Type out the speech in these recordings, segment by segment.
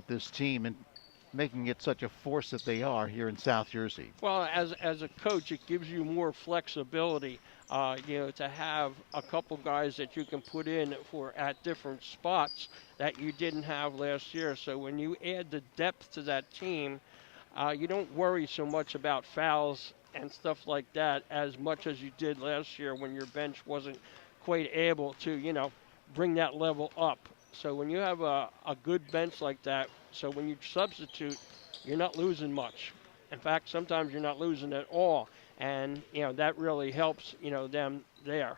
about this team and making it such a force that they are here in South Jersey? Well, as a coach, it gives you more flexibility. To have a couple guys that you can put in for at different spots that you didn't have last year. So when you add the depth to that team, you don't worry so much about fouls and stuff like that as much as you did last year when your bench wasn't quite able to, bring that level up. So when you have a good bench like that, so when you substitute, you're not losing much. In fact, sometimes you're not losing at all. And, that really helps, them there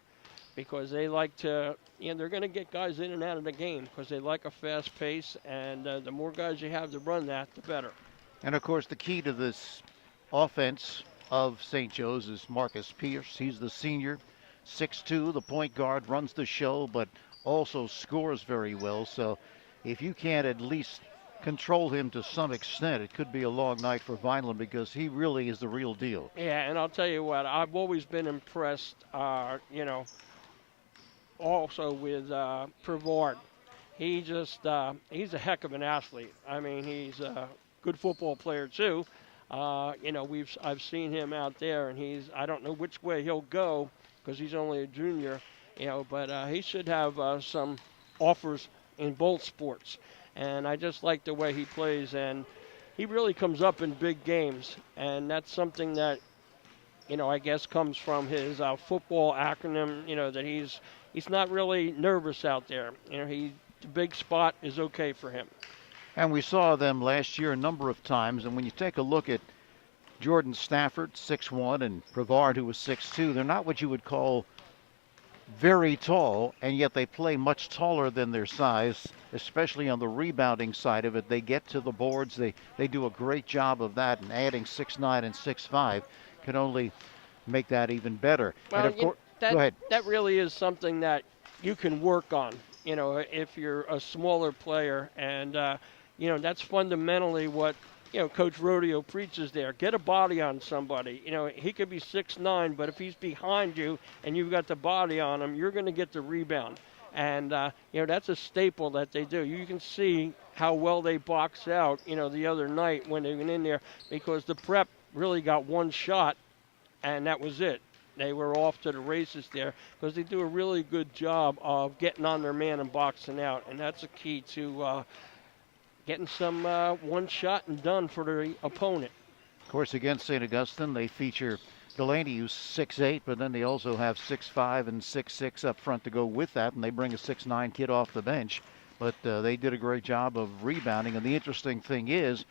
because they like to, they're going to get guys in and out of the game because they like a fast pace. And the more guys you have to run that, the better. And of course, the key to this offense of St. Joe's is Marcus Pierce. He's the senior, 6'2", the point guard, runs the show, but also scores very well. So if you can't at least control him to some extent, it could be a long night for Vineland because he really is the real deal. Yeah, and I'll tell you what, I've always been impressed, also with Prevard. He's a heck of an athlete. I mean, he's a good football player too. I've seen him out there, and I don't know which way he'll go because he's only a junior, but he should have some offers in both sports. And I just like the way he plays, and he really comes up in big games, and that's something that I guess comes from his football acronym. That he's not really nervous out there. The big spot is okay for him. And we saw them last year a number of times, and when you take a look at Jordan Stafford, 6'1", and Brevard, who was 6'2", they're not what you would call very tall, and yet they play much taller than their size, especially on the rebounding side of it. They get to the boards. They do a great job of that, and adding 6'9" and 6'5" can only make that even better. Well, And of course, that, go ahead. that really is something that you can work on, if you're a smaller player. And, that's fundamentally what, Coach Rodeo preaches there. Get a body on somebody. He could be 6'9", but if he's behind you and you've got the body on him, you're going to get the rebound. And, that's a staple that they do. You can see how well they box out, the other night when they went in there because the prep really got one shot, and that was it. They were off to the races there because they do a really good job of getting on their man and boxing out, and that's a key to getting some one shot and done for the opponent. Of course, against St. Augustine, they feature Delaney, who's 6'8", but then they also have 6'5" and 6'6" up front to go with that, and they bring a 6'9" kid off the bench. But they did a great job of rebounding, and the interesting thing is,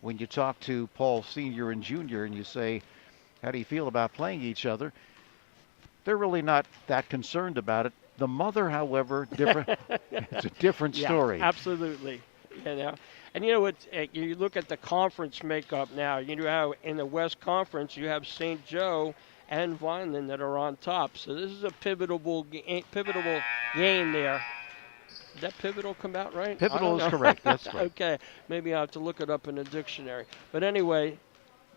when you talk to Paul Sr. and Jr. and you say, how do you feel about playing each other? They're really not that concerned about it. The mother, however, different. It's a different story. Yeah, absolutely. And you look at the conference makeup now. How in the West Conference you have St. Joe and Vineland that are on top. So this is a pivotal game there. Did that pivotal come out right? Pivotal is correct. That's right. Okay, maybe I have to look it up in the dictionary. But anyway,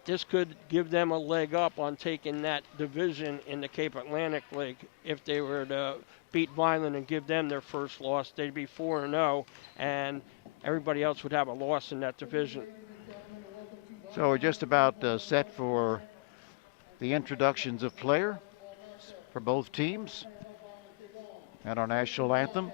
this could give them a leg up on taking that division in the Cape Atlantic League. If they were to beat Vineland and give them their first loss, they'd be 4-0, and everybody else would have a loss in that division. So we're just about set for the introductions of players for both teams and our national anthem.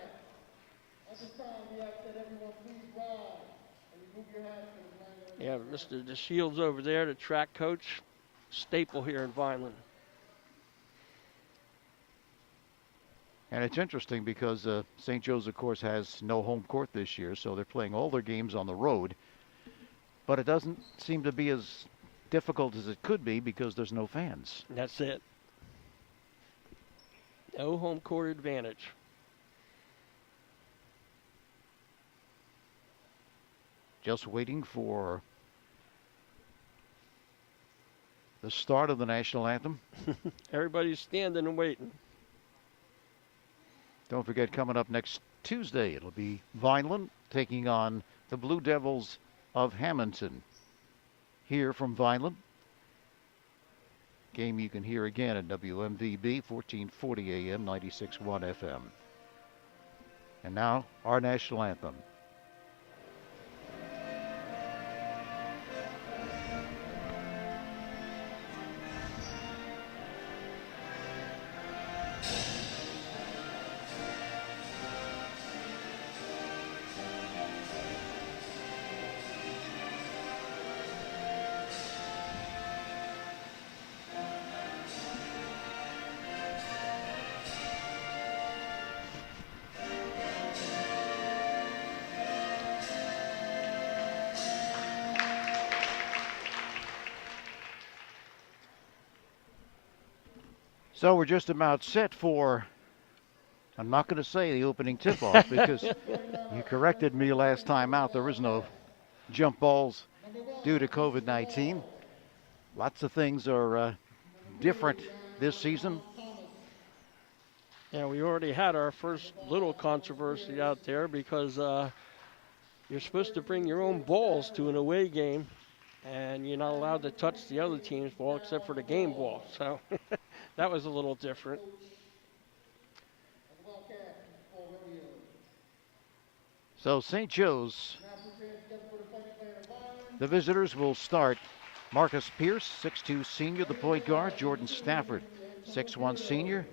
Yeah, Mr. DeShields over there, the track coach, staple here in Vineland. And it's interesting because St. Joe's, of course, has no home court this year, so they're playing all their games on the road. But it doesn't seem to be as difficult as it could be because there's no fans. That's it. No home court advantage. Just waiting for the start of the national anthem. Everybody's standing and waiting. Don't forget, coming up next Tuesday, it'll be Vineland taking on the Blue Devils of Hamilton. Here from Vineland. Game you can hear again at WMVB, 1440 AM, 96.1 FM. And now, our national anthem. So we're just about set for, I'm not going to say the opening tip-off because you corrected me last time out. There is no jump balls due to COVID-19. Lots of things are different this season. Yeah, we already had our first little controversy out there because you're supposed to bring your own balls to an away game, and you're not allowed to touch the other team's ball except for the game ball. So that was a little different. So St. Joe's, the visitors will start Marcus Pierce, 6'2 senior, the point guard. Jordan Stafford, 6'1 senior.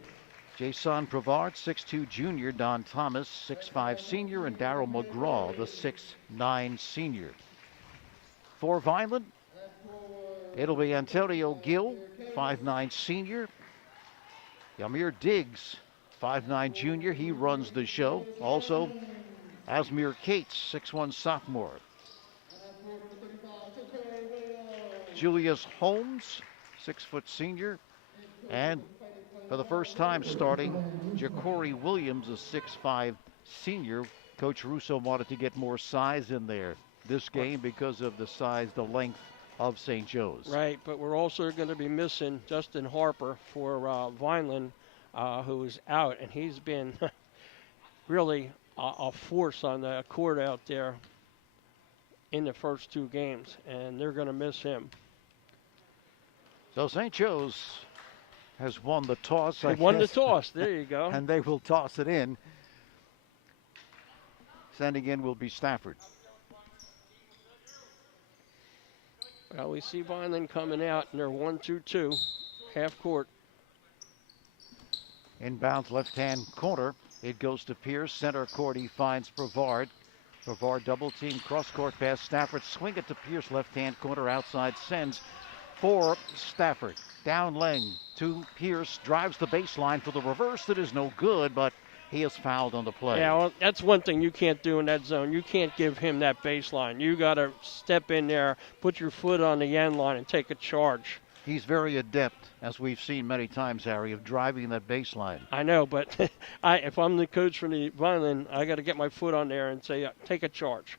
Jason Prevard, 6'2 junior. Don Thomas, 6'5 senior. And Darryl McGraw, the 6'9 senior. For Vineland, it'll be Antonio Gill, 5'9 senior. Yamir Diggs, 5'9 junior. He runs the show. Also, Asmir Cates, 6'1 sophomore. Julius Holmes, 6' senior. And for the first time starting, Ja'Cory Williams, a 6'5 senior. Coach Russo wanted to get more size in there this game because of the size, the length of St. Joe's. Right, but we're also going to be missing Justin Harper for Vineland, who's out, and he's been really a force on the court out there in the first two games, and they're going to miss him. So St. Joe's has won the toss. They won the toss. There you go. And they will toss it in. Sending in will be Stafford. Well, we see Vineland coming out in their 1-2-2, half court. Inbounds left-hand corner. It goes to Pierce. Center court, he finds Brevard. Brevard double team, cross-court pass. Stafford swing it to Pierce, left-hand corner, outside sends for Stafford. Down lane to Pierce, drives the baseline for the reverse. That is no good, but he is fouled on the play. Yeah, well, that's one thing you can't do in that zone. You can't give him that baseline. You got to step in there, put your foot on the end line, and take a charge. He's very adept, as we've seen many times, Harry, of driving that baseline. I know, but if I'm the coach for the Vineland, I got to get my foot on there and say, take a charge.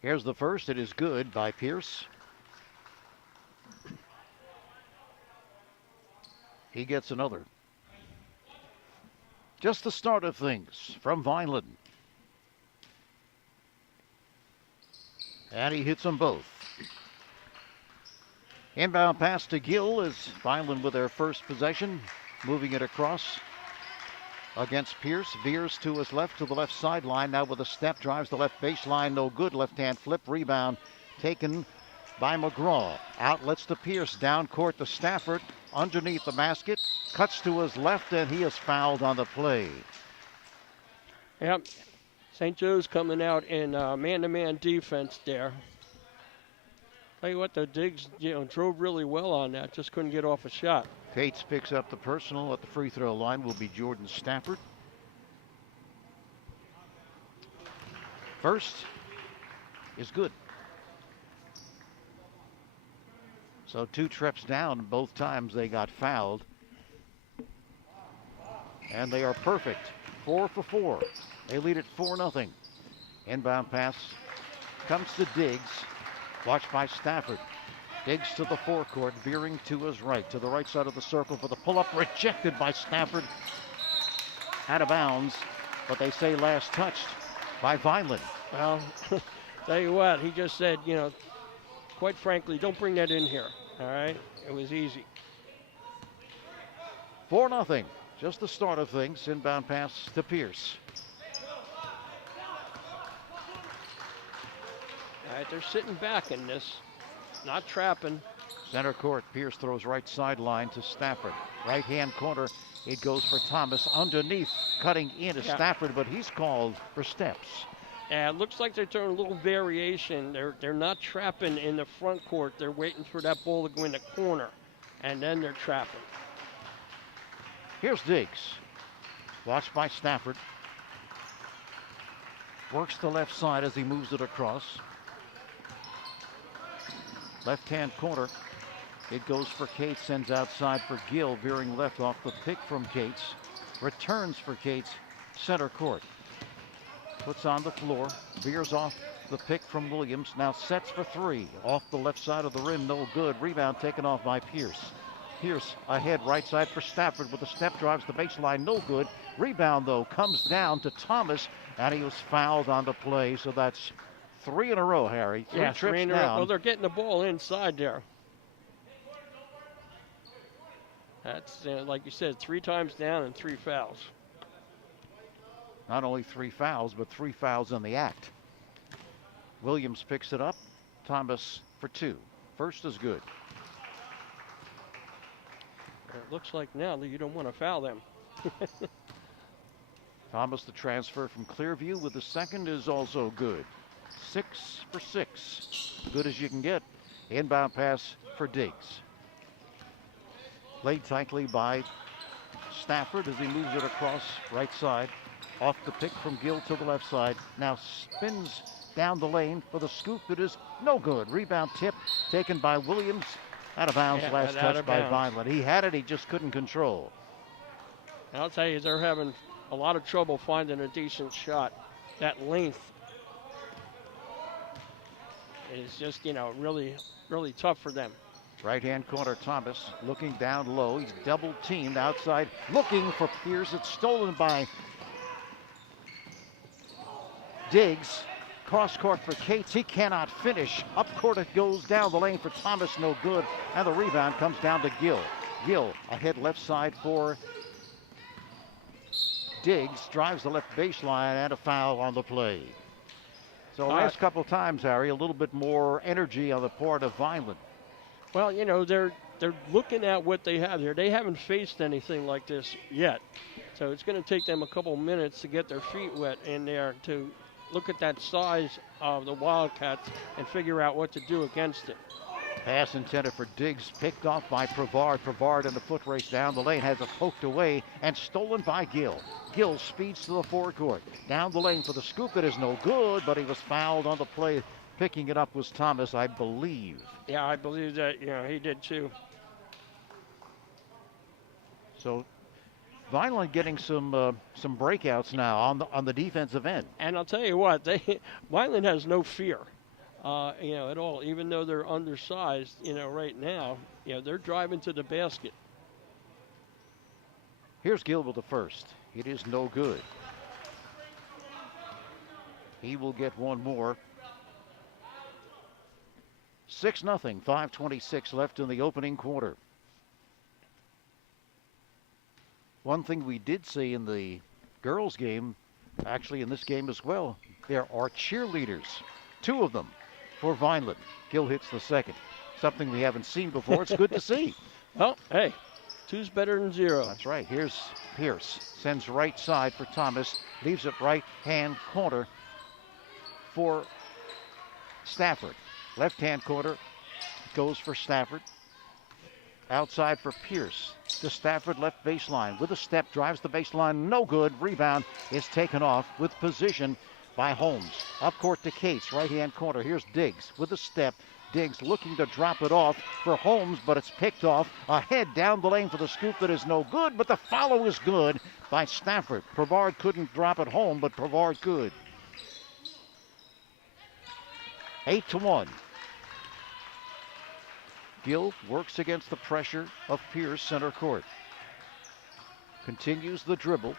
Here's the first. It is good by Pierce. He gets another. Just the start of things from Vineland. And he hits them both. Inbound pass to Gill as Vineland with their first possession. Moving it across against Pierce. Veers to his left, to the left sideline. Now with a step, drives the left baseline. No good. Left-hand flip. Rebound taken by McGraw. Outlets to Pierce. Down court to Stafford. Underneath the basket. Cuts to his left, and he is fouled on the play. Yep. St. Joe's coming out in man-to-man defense there. Tell you what, the Diggs, drove really well on that. Just couldn't get off a shot. Cates picks up the personal at the free throw line. Will be Jordan Stafford. First is good. So two trips down. Both times they got fouled. And they are perfect. 4 for 4. They lead it 4-0. Inbound pass comes to Diggs. Watched by Stafford. Diggs to the forecourt, veering to his right, to the right side of the circle for the pull-up. Rejected by Stafford. Out of bounds, but they say last touched by Vineland. Well, tell you what, he just said, quite frankly, don't bring that in here. All right? It was easy. 4-0. Just the start of things. Inbound pass to Pierce. All right, they're sitting back in this, not trapping. Center court, Pierce throws right sideline to Stafford. Right-hand corner, it goes for Thomas. Underneath, cutting in to Stafford, but he's called for steps. Yeah, it looks like they're doing a little variation. They're not trapping in the front court. They're waiting for that ball to go in the corner, and then they're trapping. Here's Diggs. Watched by Stafford. Works the left side as he moves it across. Left-hand corner. It goes for Cates, sends outside for Gill, veering left off the pick from Cates. Returns for Cates, center court. Puts on the floor, veers off the pick from Williams. Now sets for three. Off the left side of the rim, no good. Rebound taken off by Pierce. Pierce ahead, right side for Stafford with a step, drives the baseline, no good. Rebound, though, comes down to Thomas, and he was fouled on the play. So that's three in a row, Harry. Three trips in a row. down. Well, they're getting the ball inside there. That's, like you said, 3 times down and 3 fouls. Not only 3 fouls, but 3 fouls in the act. Williams picks it up. Thomas for 2. First is good. It looks like now that you don't want to foul them. Thomas, the transfer from Clearview, with the second is also good. 6 for 6. Good as you can get. Inbound pass for Diggs. Played tightly by Stafford as he moves it across right side. Off the pick from Gill to the left side. Now spins down the lane for the scoop that is no good. Rebound tip taken by Williams. Out of bounds, last touch by Vineland. He had it, he just couldn't control. And I'll tell you, they're having a lot of trouble finding a decent shot. That length is just, really, really tough for them. Right-hand corner, Thomas looking down low. He's double teamed outside, looking for Pierce. It's stolen by Diggs. Cross court for Cates. He cannot finish. Up court it goes, down the lane for Thomas, no good. And the rebound comes down to Gill. Gill ahead left side for Diggs. Drives the left baseline and a foul on the play. So last couple times, Harry, a little bit more energy on the part of Vineland. Well, they're looking at what they have here. They haven't faced anything like this yet. So it's going to take them a couple minutes to get their feet wet in there to look at that size of the Wildcats and figure out what to do against it. Pass intended for Diggs, picked off by Prevard. Prevard in the foot race down the lane, has it poked away and stolen by Gill. Gill speeds to the forecourt. Down the lane for the scoop that is no good, but he was fouled on the play. Picking it up was Thomas, I believe. Yeah, I believe that, he did too. So Vineland getting some breakouts now on the defensive end. And I'll tell you what, Vineland has no fear, at all. Even though they're undersized, right now, they're driving to the basket. Here's Gill with the first. It is no good. He will get one more. 6-0, 5:26 left in the opening quarter. One thing we did see in the girls' game, actually in this game as well, there are cheerleaders, 2 of them for Vineland. Gill hits the second, something we haven't seen before. It's good to see. Well, hey, 2's better than 0. That's right. Here's Pierce, sends right side for Thomas, leaves it right-hand corner for Stafford. Left-hand corner goes for Stafford. Outside for Pierce to Stafford, left baseline with a step, drives the baseline, no good. Rebound is taken off with position by Holmes. Up court to Cates, right-hand corner. Here's Diggs with a step. Diggs looking to drop it off for Holmes, but it's picked off. Ahead down the lane for the scoop that is no good, but the follow is good by Stafford. Prevard couldn't drop it home, but Prevard could. 8-1. Gill works against the pressure of Pierce, center court. Continues the dribble.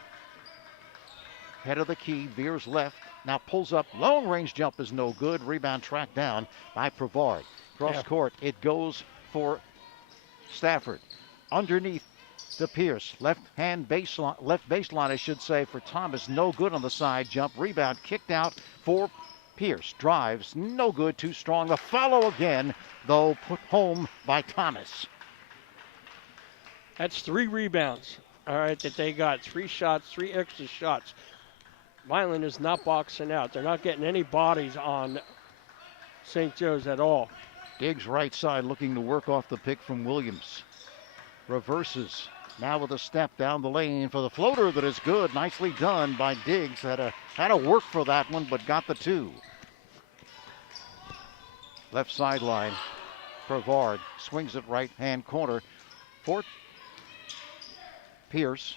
Head of the key, veers left. Now pulls up. Long range jump is no good. Rebound tracked down by Prevard. Cross court, it goes for Stafford. Underneath to Pierce. Left baseline, I should say, for Thomas. No good on the side jump. Rebound kicked out for Pierce. Drives, no good, too strong. The follow again, though, put home by Thomas. That's 3 rebounds, all right, that they got. 3 shots, 3 extra shots. Vineland is not boxing out. They're not getting any bodies on St. Joe's at all. Diggs right side looking to work off the pick from Williams. Reverses. Now with a step down the lane for the floater that is good. Nicely done by Diggs. Had to work for that one, but got the 2. Left sideline. Brevard swings it right-hand corner for Pierce.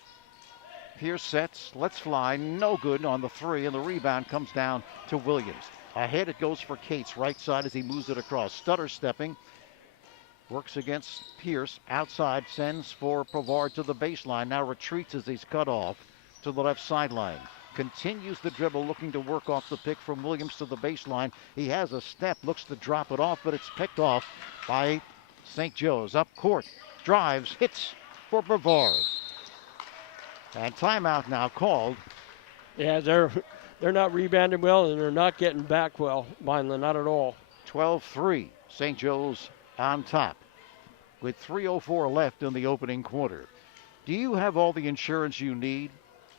Pierce sets, lets fly, no good on the three, and the rebound comes down to Williams. Ahead it goes for Cates, right side as he moves it across. Stutter stepping, works against Pierce, outside, sends for Brevard to the baseline, now retreats as he's cut off to the left sideline. Continues the dribble, looking to work off the pick from Williams to the baseline. He has a step, looks to drop it off, but it's picked off by St. Joe's. Up court, drives, hits for Brevard. And timeout now called. Yeah, they're not rebounding well, and they're not getting back well, Vineland, not at all. 12-3, St. Joe's on top with 3:04 left in the opening quarter. Do you have all the insurance you need?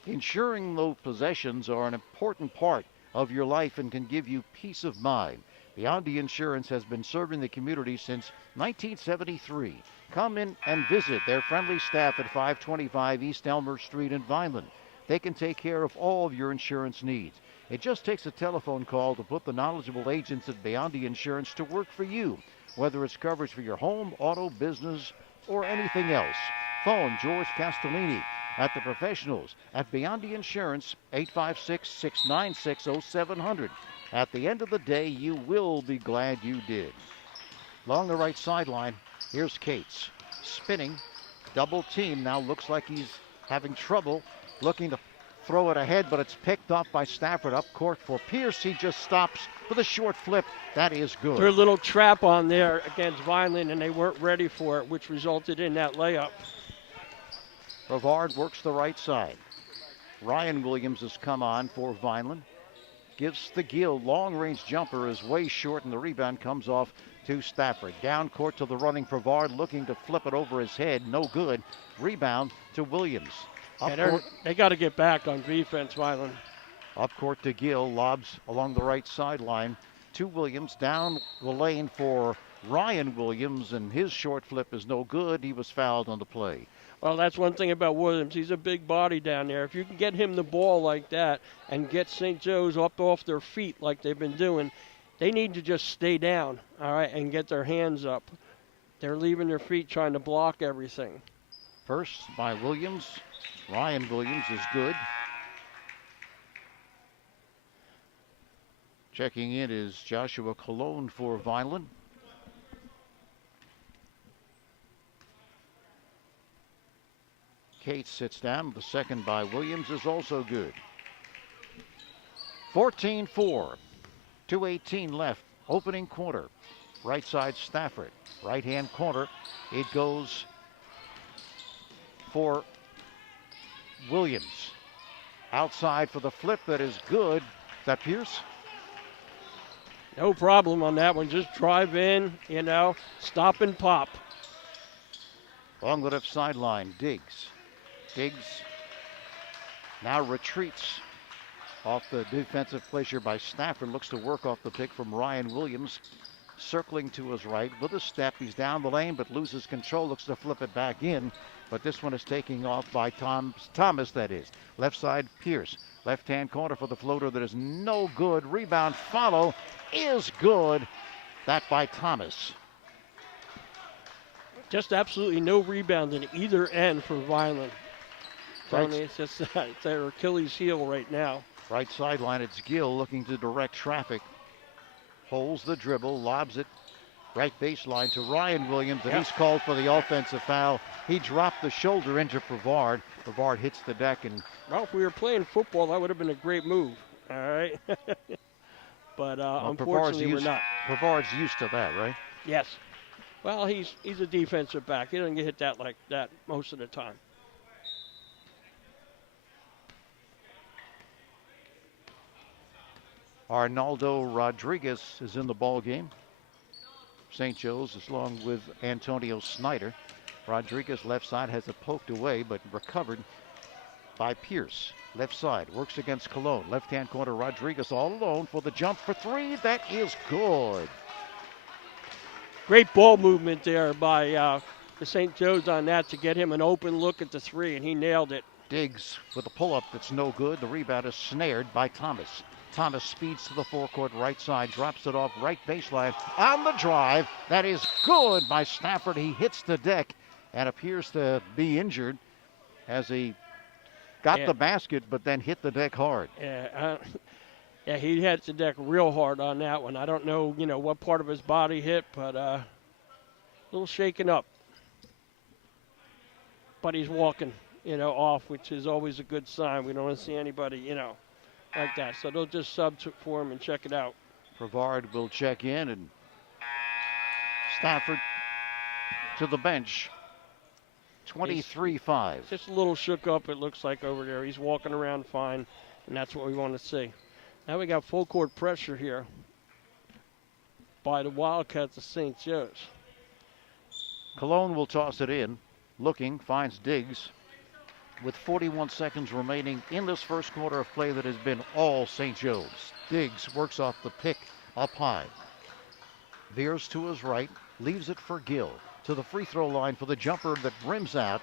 Insuring those possessions are an important part of your life and can give you peace of mind. Beyond Insurance has been serving the community since 1973. Come in and visit their friendly staff at 525 East Elmer Street in Vineland. They can take care of all of your insurance needs. It just takes a telephone call to put the knowledgeable agents at Beyond Insurance to work for you, whether it's coverage for your home, auto, business, or anything else. Phone George Castellini at the professionals at Beyond Insurance, 856-696-0700. At the end of the day, you will be glad you did. Along the right sideline, here's Cates. Spinning, double team, now looks like he's having trouble, looking to throw it ahead, but it's picked off by Stafford up court for Pierce. He just stops with a short flip. That is good. Their little trap on there against Vineland, and they weren't ready for it, which resulted in that layup. Brevard works the right side. Ryan Williams has come on for Vineland. Gives the Gill. Long-range jumper is way short, and the rebound comes off to Stafford. Down court to the running Brevard, looking to flip it over his head. No good. Rebound to Williams. They got to get back on defense, Vineland. Up court to Gill. Lobs along the right sideline to Williams. Down the lane for Ryan Williams, and his short flip is no good. He was fouled on the play. Well, that's one thing about Williams. He's a big body down there. If you can get him the ball like that and get St. Joe's up off their feet like they've been doing, they need to just stay down, all right, and get their hands up. They're leaving their feet trying to block everything. First by Williams. Ryan Williams is good. Checking in is Joshua Colon for Vineland. Cates sits down. The second by Williams is also good. 14-4. 2:18 left. Opening quarter. Right side Stafford. Right-hand corner. It goes for Williams. Outside for the flip that is good. Is that Pierce? No problem on that one. Just drive in, stop and pop. Along the left sideline, Diggs. Diggs now retreats off the defensive pressure by Stafford. Looks to work off the pick from Ryan Williams. Circling to his right with a step. He's down the lane but loses control. Looks to flip it back in. But this one is taking off by Thomas, that is. Left side, Pierce. Left-hand corner for the floater that is no good. Rebound follow is good. That by Thomas. Just absolutely no rebound in either end for Vineland. Tony, it's just it's their Achilles heel right now. Right sideline, it's Gill looking to direct traffic. Holds the dribble, lobs it right baseline to Ryan Williams, and he's called for the offensive foul. He dropped the shoulder into Brevard. Brevard hits the deck. And well, if we were playing football, that would have been a great move. All right. But unfortunately, we're not. Brevard's used to that, right? Yes. Well, he's a defensive back. He doesn't get hit that like that most of the time. Arnaldo Rodriguez is in the ball game. St. Joe's along with Antonio Snyder. Rodriguez left side has it poked away but recovered by Pierce. Left side works against Colon. Left-hand corner, Rodriguez all alone for the jump for three. That is good. Great ball movement there by the St. Joe's on that to get him an open look at the three, and he nailed it. Diggs with a pull-up that's no good. The rebound is snared by Thomas. Thomas speeds to the forecourt right side, drops it off right baseline on the drive. That is good by Stafford. He hits the deck and appears to be injured as he got the basket, but then hit the deck hard. Yeah, he hit the deck real hard on that one. I don't know, what part of his body hit, but a little shaken up. But he's walking, off, which is always a good sign. We don't want to see anybody, like that. So they'll just sub for him and check it out. Brevard will check in, and Stafford to the bench. 23-5. Just a little shook up, it looks like, over there. He's walking around fine, and that's what we want to see. Now we got full court pressure here by the Wildcats of St. Joe's. Cologne will toss it in. Looking, finds Diggs. With 41 seconds remaining in this first quarter of play that has been all St. Joe's. Diggs works off the pick up high. Veers to his right, leaves it for Gill. To the free throw line for the jumper that rims out.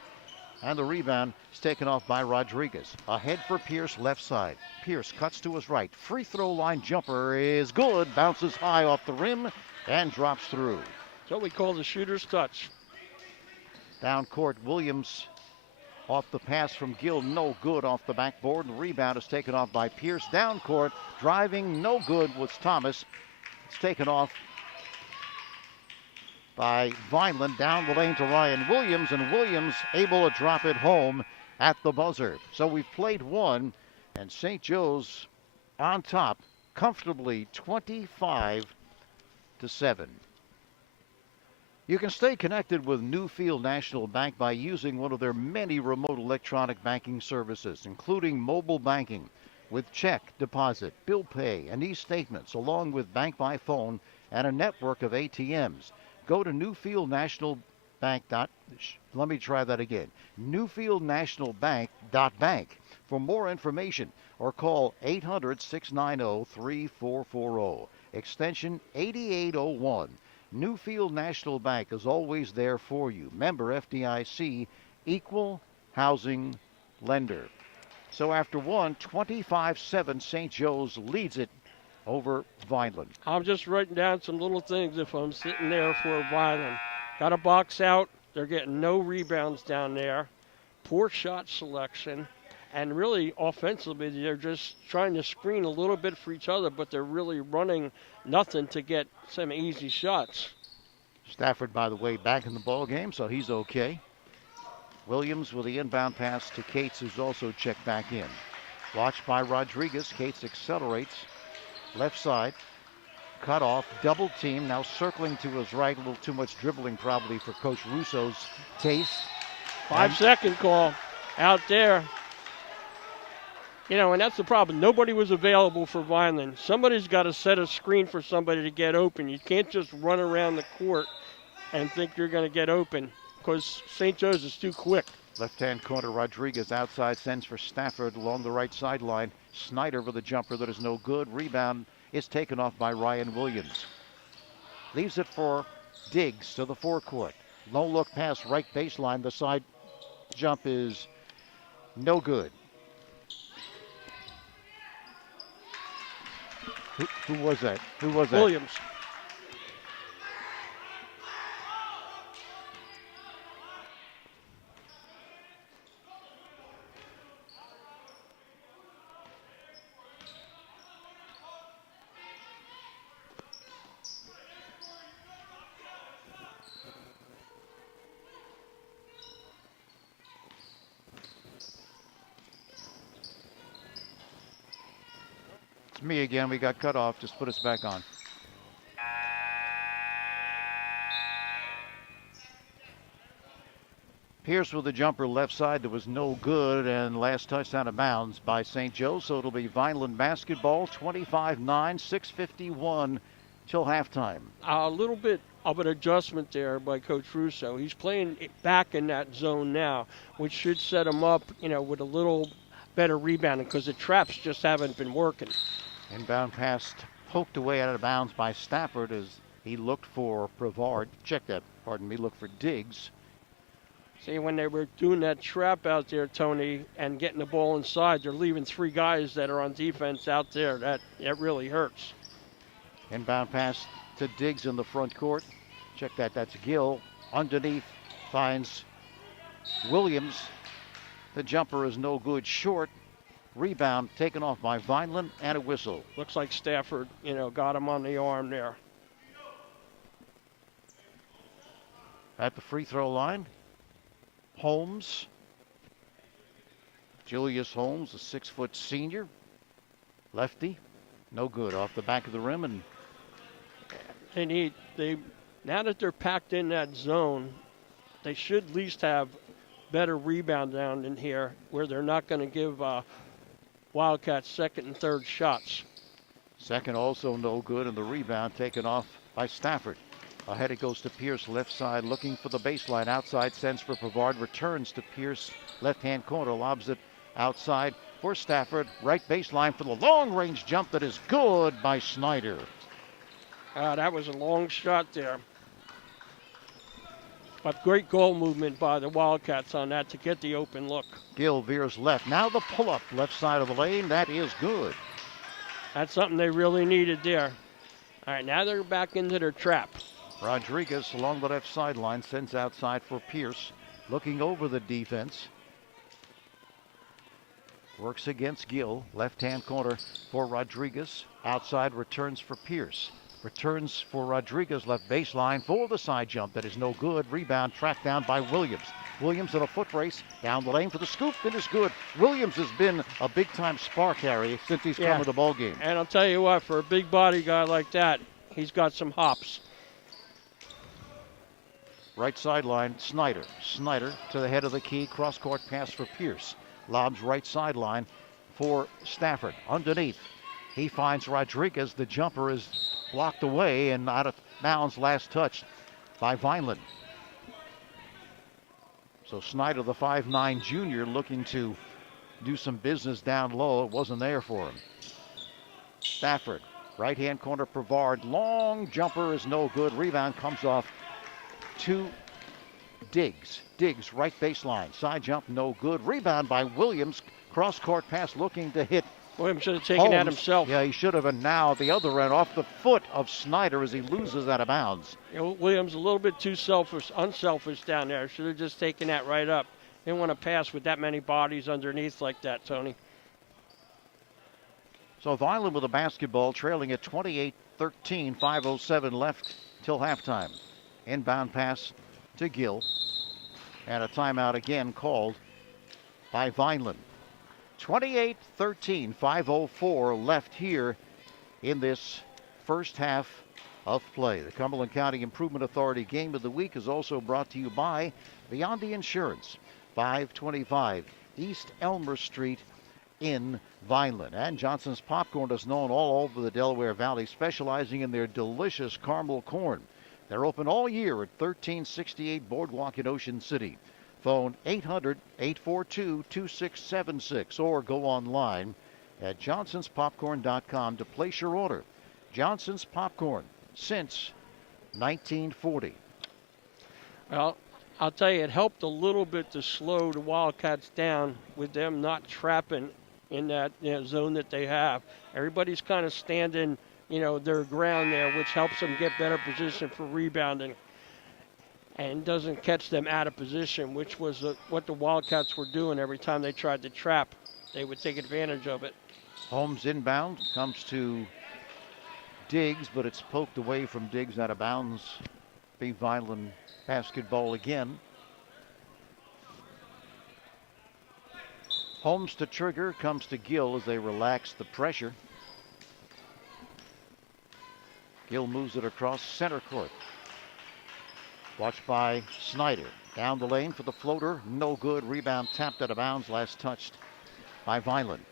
And the rebound is taken off by Rodriguez. Ahead for Pierce, left side. Pierce cuts to his right. Free throw line jumper is good. Bounces high off the rim and drops through. That's what we call the shooter's touch. Down court, Williams off the pass from Gill, no good off the backboard. And the rebound is taken off by Pierce. Down court, driving, no good was Thomas. It's taken off by Vineland down the lane to Ryan Williams, and Williams able to drop it home at the buzzer. So we've played one, and St. Joe's on top comfortably 25-7. You can stay connected with Newfield National Bank by using one of their many remote electronic banking services, including mobile banking with check, deposit, bill pay, and e-statements, along with bank by phone and a network of ATMs. Go to newfieldnationalbank.bank for more information or call 800-690-3440, extension 8801. Newfield National Bank is always there for you. Member FDIC, equal housing lender. So after 25-7, St. Joe's leads it over Vineland. I'm just writing down some little things if I'm sitting there for Vineland. Got a box out. They're getting no rebounds down there. Poor shot selection. And really, offensively, they're just trying to screen a little bit for each other, but they're really running nothing to get some easy shots. Stafford, by the way, back in the ball game, so he's okay. Williams with the inbound pass to Cates, who's also checked back in. Watched by Rodriguez. Cates accelerates. Left side. Cut off. Double team. Now circling to his right. A little too much dribbling probably for Coach Russo's taste. 5-second call out there. And that's the problem. Nobody was available for Vineland. Somebody's got to set a screen for somebody to get open. You can't just run around the court and think you're going to get open because St. Joe's is too quick. Left-hand corner, Rodriguez outside, sends for Stafford along the right sideline. Snyder with a jumper that is no good. Rebound is taken off by Ryan Williams. Leaves it for Diggs to the forecourt. Low look pass, right baseline. The side jump is no good. Who was that? Williams. Me again. We got cut off. Just put us back on. Pierce with the jumper left side that was no good, and last touch out of bounds by St. Joe. So it'll be Vineland basketball, 25-9, 6:51 till halftime. A little bit of an adjustment there by Coach Russo. He's playing back in that zone now, which should set him up, with a little better rebounding because the traps just haven't been working. Inbound pass poked away out of bounds by Stafford as he looked for Brevard. Looked for Diggs. See, when they were doing that trap out there, Tony, and getting the ball inside, they're leaving 3 guys that are on defense out there. That really hurts. Inbound pass to Diggs in the front court. Check that. That's Gill. Underneath finds Williams. The jumper is no good. Short. Rebound taken off by Vineland and a whistle. Looks like Stafford, got him on the arm there. At the free throw line, Holmes. Julius Holmes, a 6-foot senior. Lefty. No good. Off the back of the rim. And now that they're packed in that zone, they should at least have better rebound down in here where they're not going to give Wildcats second and third shots. Second also no good, and the rebound taken off by Stafford. Ahead it goes to Pierce, left side, looking for the baseline. Outside sends for Pavard, returns to Pierce, left-hand corner, lobs it outside for Stafford. Right baseline for the long-range jump that is good by Snyder. That was a long shot there. But great goal movement by the Wildcats on that to get the open look. Gill veers left. Now the pull-up, left side of the lane. That is good. That's something they really needed there. All right, now they're back into their trap. Rodriguez along the left sideline sends outside for Pierce. Looking over the defense. Works against Gill. Left-hand corner for Rodriguez. Outside returns for Pierce. Returns for Rodriguez, left baseline for the side jump. That is no good. Rebound tracked down by Williams. Williams in a foot race down the lane for the scoop. That is good. Williams has been a big-time spark, Harry, since he's come to the ball game. And I'll tell you what, for a big body guy like that, he's got some hops. Right sideline, Snyder. Snyder to the head of the key. Cross-court pass for Pierce. Lobs right sideline for Stafford. Underneath, he finds Rodriguez. The jumper is blocked away and out of bounds, last touched by Vineland. So Snyder, the 5'9" junior, looking to do some business down low. It wasn't there for him. Stafford, right-hand corner, Pavard. Long jumper is no good. Rebound comes off to Diggs. Diggs, right baseline. Side jump, no good. Rebound by Williams. Cross-court pass looking to hit Williams should have taken that himself. Yeah, he should have. And now the other end off the foot of Snyder as he loses out of bounds. Williams a little bit too unselfish down there. Should have just taken that right up. Didn't want to pass with that many bodies underneath like that, Tony. So Vineland with a basketball, trailing at 28-13, 5:07 left till halftime. Inbound pass to Gill. And a timeout again called by Vineland. 28-13, 5:04 left here in this first half of play. The Cumberland County Improvement Authority Game of the Week is also brought to you by Beyond the Insurance, 525 East Elmer Street in Vineland. And Johnson's Popcorn is known all over the Delaware Valley, specializing in their delicious caramel corn. They're open all year at 1368 Boardwalk in Ocean City. Phone 800-842-2676 or go online at johnsonspopcorn.com to place your order. Johnson's Popcorn since 1940. Well, I'll tell you, it helped a little bit to slow the Wildcats down with them not trapping in that zone that they have. Everybody's kind of standing, their ground there, which helps them get better position for rebounding and doesn't catch them out of position, which was what the Wildcats were doing every time they tried to trap. They would take advantage of it. Holmes inbound, comes to Diggs, but it's poked away from Diggs out of bounds. Be Vineland basketball again. Holmes to trigger, comes to Gill as they relax the pressure. Gill moves it across center court. Watched by Snyder. Down the lane for the floater. No good. Rebound tapped out of bounds. Last touched by Vineland.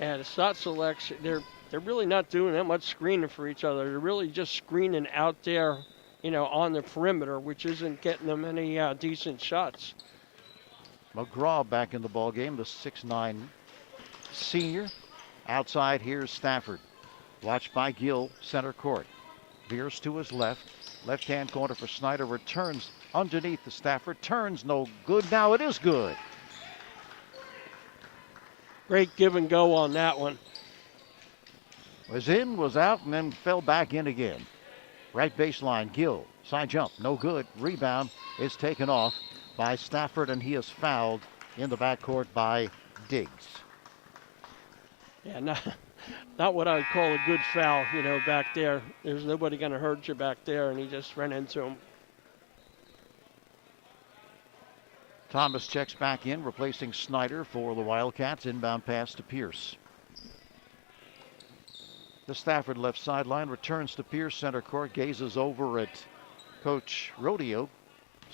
And the shot selection, they're really not doing that much screening for each other. They're really just screening out there, on the perimeter, which isn't getting them any decent shots. McGraw back in the ball game, the 6'9" senior. Outside, here's Stafford. Watched by Gill, center court. Veers to his left. Left-hand corner for Snyder, returns underneath the Stafford, turns no good, now it is good. Great give and go on that one. Was in, was out, and then fell back in again. Right baseline, Gill, side jump, no good. Rebound is taken off by Stafford, and he is fouled in the backcourt by Diggs. Yeah, not what I would call a good foul, back there. There's nobody going to hurt you back there, and he just ran into him. Thomas checks back in, replacing Snyder for the Wildcats. Inbound pass to Pierce. The Stafford left sideline, returns to Pierce, center court, gazes over at Coach Rodeo.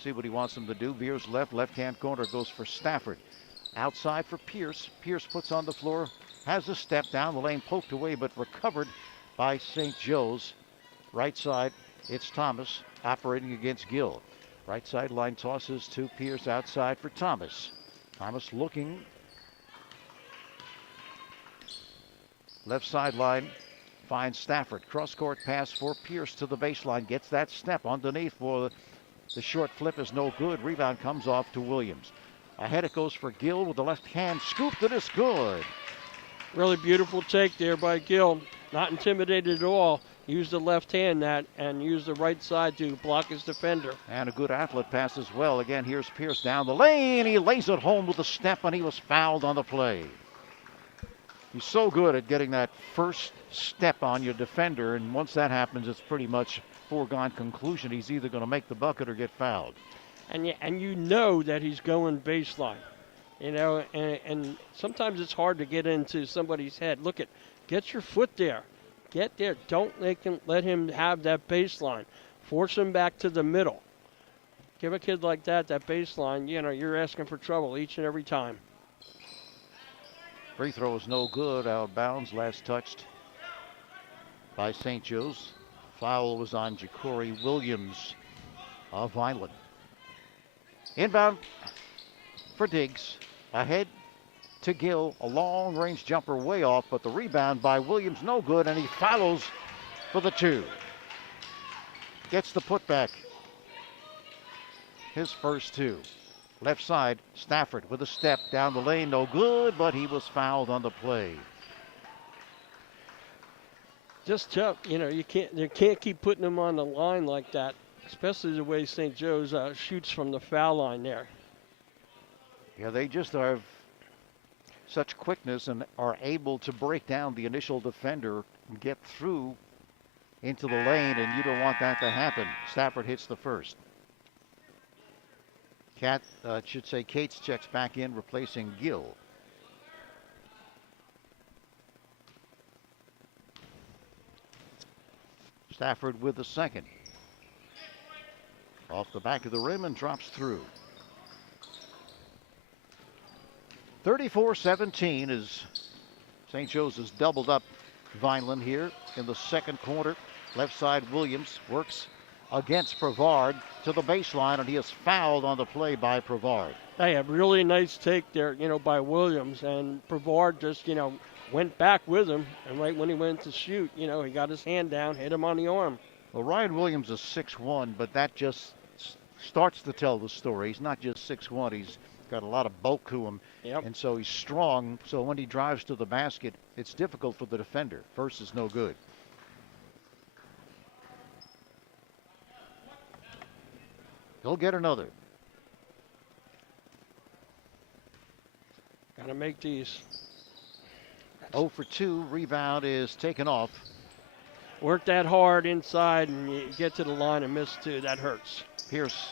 See what he wants him to do. Veers left-hand corner, goes for Stafford. Outside for Pierce. Pierce puts on the floor, has a step down the lane, poked away, but recovered by St. Joe's. Right side, it's Thomas operating against Gill. Right sideline tosses to Pierce, outside for Thomas. Thomas looking. Left sideline finds Stafford. Cross-court pass for Pierce to the baseline. Gets that step underneath for the short flip is no good. Rebound comes off to Williams. Ahead it goes for Gill with the left hand scoop that is good. Really beautiful take there by Gill. Not intimidated at all. Used the left hand and used the right side to block his defender. And a good outlet pass as well. Again, here's Pierce down the lane. He lays it home with a step, and he was fouled on the play. He's so good at getting that first step on your defender, and once that happens, it's pretty much foregone conclusion. He's either going to make the bucket or get fouled. And you know that he's going baseline. And sometimes it's hard to get into somebody's head. Get your foot there. Get there. Don't let him have that baseline. Force him back to the middle. Give a kid like that baseline, you're asking for trouble each and every time. Free throw is no good. Out of bounds. Last touched by St. Joe's. Foul was on Ja'Cory Williams of Vineland. Inbound for Diggs. Ahead to Gill. A long-range jumper way off, but the rebound by Williams no good, and he follows for the two. Gets the putback. His first two. Left side, Stafford with a step down the lane, no good, but he was fouled on the play. Just tough, you can't keep putting him on the line like that, especially the way St. Joe's shoots from the foul line there. Yeah, they just have such quickness and are able to break down the initial defender and get through into the lane, and you don't want that to happen. Stafford hits the first. Cates checks back in, replacing Gill. Stafford with the second. Off the back of the rim and drops through. 34-17 as St. Joe's has doubled up Vineland here in the second quarter. Left side, Williams works against Brevard to the baseline, and he is fouled on the play by Brevard. Hey, a really nice take there, by Williams, and Brevard just, went back with him, and right when he went to shoot, he got his hand down, hit him on the arm. Well, Ryan Williams is 6'1", but that just starts to tell the story. He's not just 6'1", he's got a lot of bulk to him, and so he's strong, so when he drives to the basket, it's difficult for the defender. First is no good. He'll get another. Got to make these. 0 for 2. Rebound is taken off. Work that hard inside and you get to the line and miss two. That hurts. Pierce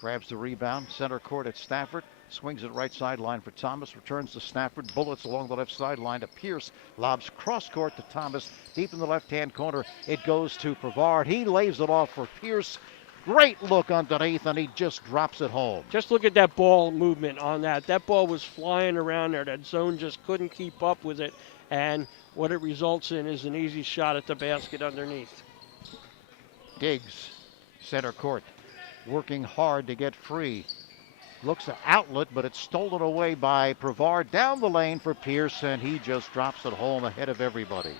grabs the rebound. Center court at Stafford. Swings it right sideline for Thomas. Returns to Stafford. Bullets along the left sideline to Pierce. Lobs cross court to Thomas. Deep in the left-hand corner. It goes to Brevard. He lays it off for Pierce. Great look underneath, and he just drops it home. Just look at that ball movement on that. That ball was flying around there. That zone just couldn't keep up with it, and what it results in is an easy shot at the basket underneath. Diggs, center court, working hard to get free. Looks an outlet, but it's stolen away by Brevard. Down the lane for Pierce, and he just drops it home ahead of everybody.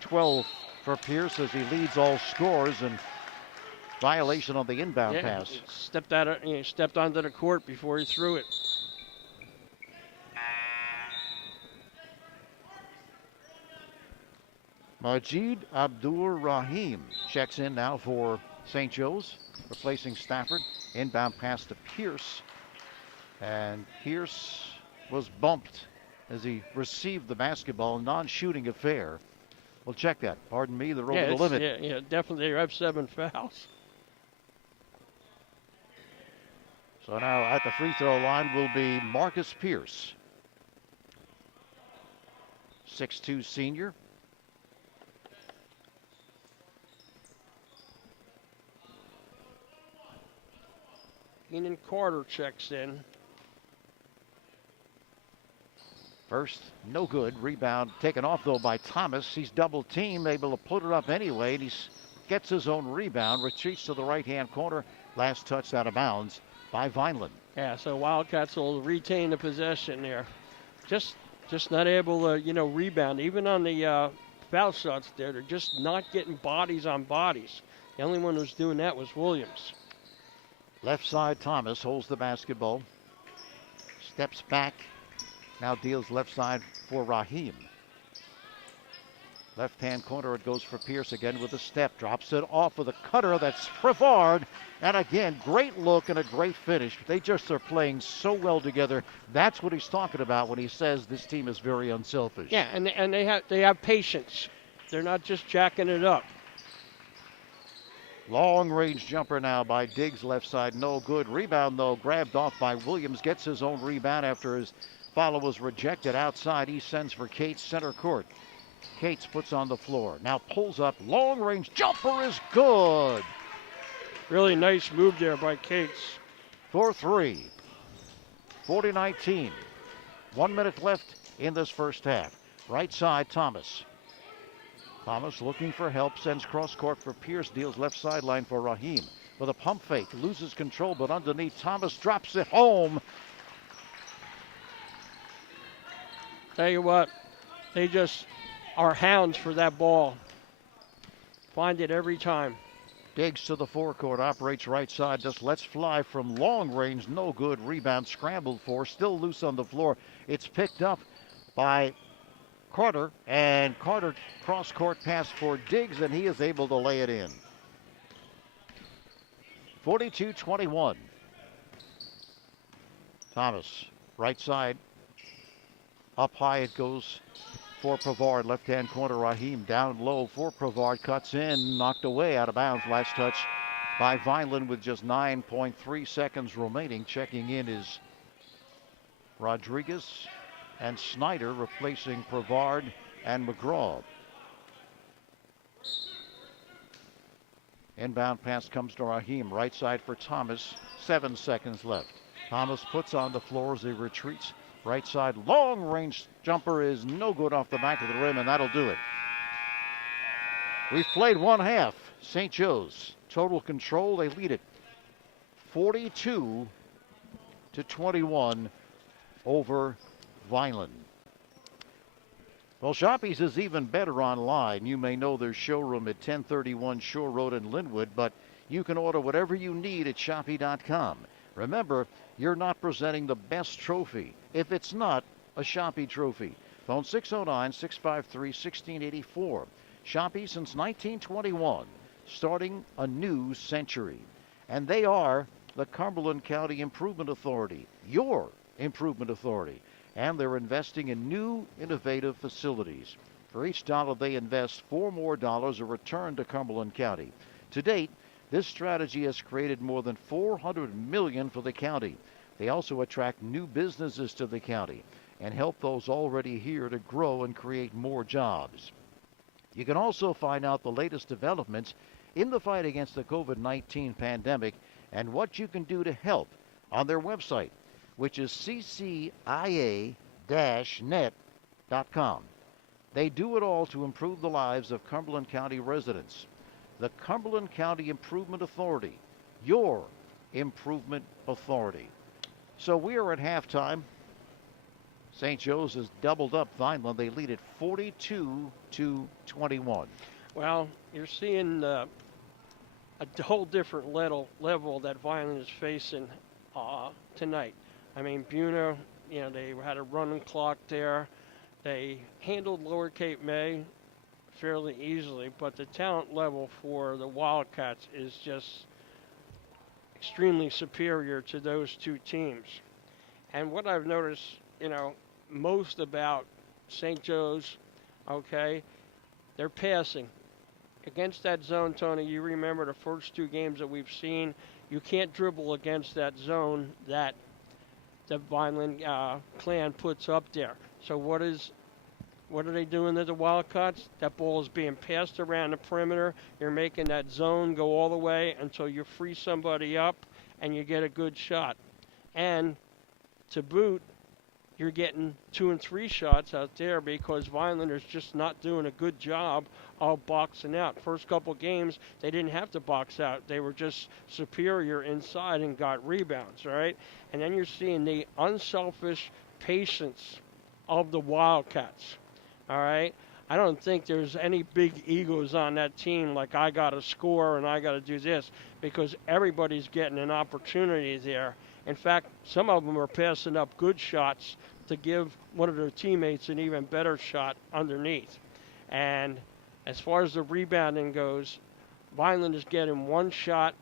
12 for Pierce as he leads all scorers, and Violation on the inbound Yeah, pass. he stepped out of, stepped onto the court before he threw it. Majid Abdur Rahim checks in now for St. Joe's, replacing Stafford. Inbound pass to Pierce. And Pierce was bumped as he received the basketball. Non-shooting affair. We'll check that. Pardon me, they're over the limit. Yeah, definitely. They have 7 fouls. So now at the free throw line will be Marcus Pierce. 6'2" senior. Keenan Carter checks in. First, no good. Rebound taken off, though, by Thomas. He's double teamed, able to put it up anyway. And he gets his own rebound, retreats to the right-hand corner. Last touch out of bounds by Vineland. Yeah, so Wildcats will retain the possession there. Just not able to, rebound. Even on the foul shots there, they're just not getting bodies on bodies. The only one who's doing that was Williams. Left side, Thomas holds the basketball. Steps back. Now deals left side for Rahim. Left-hand corner, it goes for Pierce again with a step. Drops it off with a cutter. That's Brevard. And again, great look and a great finish. They just are playing so well together. That's what he's talking about when he says this team is very unselfish. Yeah, and they have patience. They're not just jacking it up. Long-range jumper now by Diggs, left side, no good. Rebound, though, grabbed off by Williams. Gets his own rebound after his follow was rejected outside. He sends for Cates, center court. Cates puts on the floor. Now pulls up. Long-range jumper is good. Really nice move there by Cates. For 3. 40-19. 1 minute left in this first half. Right side, Thomas. Thomas looking for help, sends cross court for Pierce, deals left sideline for Rahim. With a pump fake, loses control, but underneath, Thomas drops it home. Tell you what, they just are hounds for that ball. Find it every time. Diggs to the forecourt, operates right side, just lets fly from long range, no good. Rebound scrambled for, still loose on the floor. It's picked up by Carter, and Carter cross-court pass for Diggs, and he is able to lay it in. 42-21. Thomas, right side. Up high it goes for Brevard. Left-hand corner, Rahim down low for Brevard. Cuts in, knocked away, out of bounds. Last touch by Vineland with just 9.3 seconds remaining. Checking in is Rodriguez and Snyder, replacing Brevard and McGraw. Inbound pass comes to Rahim. Right side for Thomas. 7 seconds left. Thomas puts on the floor as he retreats. Right side, long range jumper is no good off the back of the rim, and that'll do it. We've played one half. St. Joe's total control. They lead it 42-21 over Vineland. Well, Shoppies is even better online. You may know their showroom at 1031 Shore Road in Linwood, but you can order whatever you need at Shoppy.com. Remember, you're not presenting the best trophy if it's not a Shoppy trophy. Phone 609-653-1684. Shoppy since 1921, starting a new century. And they are the Cumberland County Improvement Authority, your improvement authority. And they're investing in new, innovative facilities. For each dollar they invest, 4 more dollars are returned to Cumberland County. To date, this strategy has created more than $400 million for the county. They also attract new businesses to the county and help those already here to grow and create more jobs. You can also find out the latest developments in the fight against the COVID-19 pandemic and what you can do to help on their website, which is ccia-net.com. They do it all to improve the lives of Cumberland County residents. The Cumberland County Improvement Authority, your improvement authority. So we are at halftime. St. Joe's has doubled up Vineland. They lead it 42-21. Well, you're seeing a whole different level that Vineland is facing tonight. I mean, Buena, they had a running clock there. They handled Lower Cape May fairly easily, but the talent level for the Wildcats is just extremely superior to those two teams. And what I've noticed, most about St. Joe's, okay, they're passing. Against that zone, Tony, you remember the first two games that we've seen, you can't dribble against that zone that the Vineland clan puts up there. So what are they doing to the Wildcats? That ball is being passed around the perimeter. You're making that zone go all the way until you free somebody up and you get a good shot. And to boot, you're getting 2 and 3 shots out there because Vineland is just not doing a good job of boxing out. First couple games, they didn't have to box out. They were just superior inside and got rebounds, right? And then you're seeing the unselfish patience of the Wildcats, all right? I don't think there's any big egos on that team like I got to score and I got to do this because everybody's getting an opportunity there. In fact, some of them are passing up good shots to give one of their teammates an even better shot underneath. And as far as the rebounding goes, Vineland is getting one shot,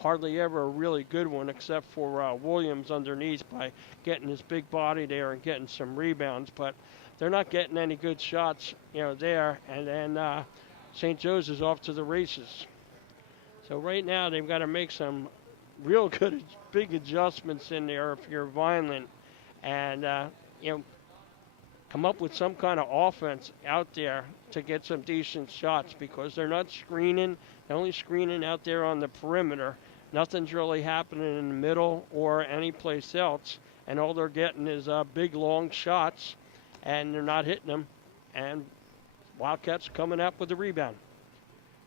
hardly ever a really good one, except for Williams underneath by getting his big body there and getting some rebounds. But they're not getting any good shots, there. And then St. Joe's is off to the races. So right now they've got to make some real good big adjustments in there if you're Vineland, and come up with some kind of offense out there to get some decent shots because they're not screening. They're only screening out there on the perimeter. Nothing's really happening in the middle or any place else, and all they're getting is big long shots, and they're not hitting them. And Wildcats coming up with the rebound.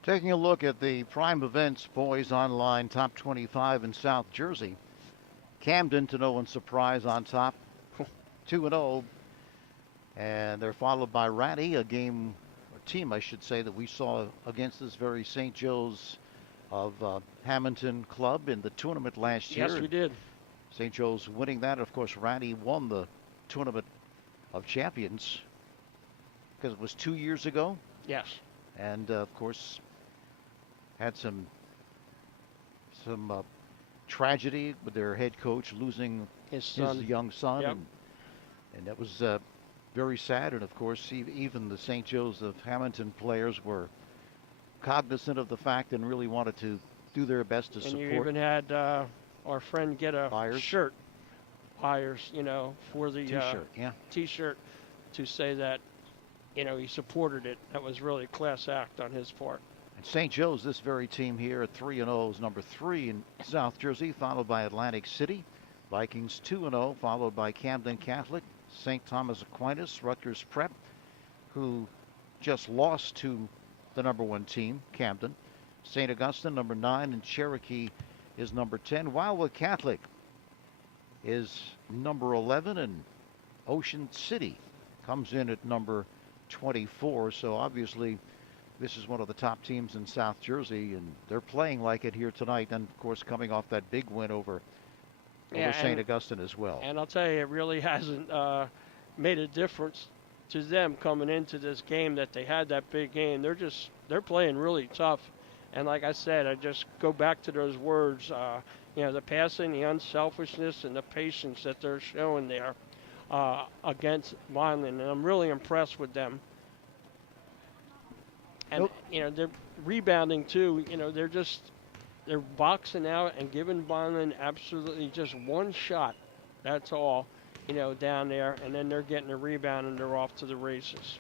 Taking a look at the Prime Events Boys Online Top 25 in South Jersey. Camden, to no one's surprise, on top, 2-0. And they're followed by Ratty, a team, I should say, that we saw against this very St. Joe's of Hamilton Club in the tournament last year. Yes, we did. St. Joe's winning that. Of course, Ratty won the Tournament of Champions because it was 2 years ago. Yes. And, of course, had some tragedy with their head coach losing his young son. Yep. And that was very sad. And, of course, even the St. Joe's of Hamilton players were cognizant of the fact and really wanted to do their best to support. And you even had our friend get a shirt, Byers, for the T-shirt, T-shirt to say that, he supported it. That was really a class act on his part. And St. Joe's, this very team here at 3-0, is number 3 in South Jersey, followed by Atlantic City. Vikings 2-0, followed by Camden Catholic, St. Thomas Aquinas, Rutgers Prep, who just lost to the number 1 team, Camden. St. Augustine, number 9, and Cherokee is number 10. Wildwood Catholic is number 11, and Ocean City comes in at number 24. So obviously this is one of the top teams in South Jersey, and they're playing like it here tonight. And of course, coming off that big win over St. Augustine as well. And I'll tell you, it really hasn't made a difference to them coming into this game that they had that big game. They're playing really tough. And like I said, I just go back to those words, the passing, the unselfishness, and the patience that they're showing there against Vineland. And I'm really impressed with them. And, they're rebounding too. They're boxing out and giving Vineland absolutely just one shot. That's all, down there. And then they're getting a rebound and they're off to the races.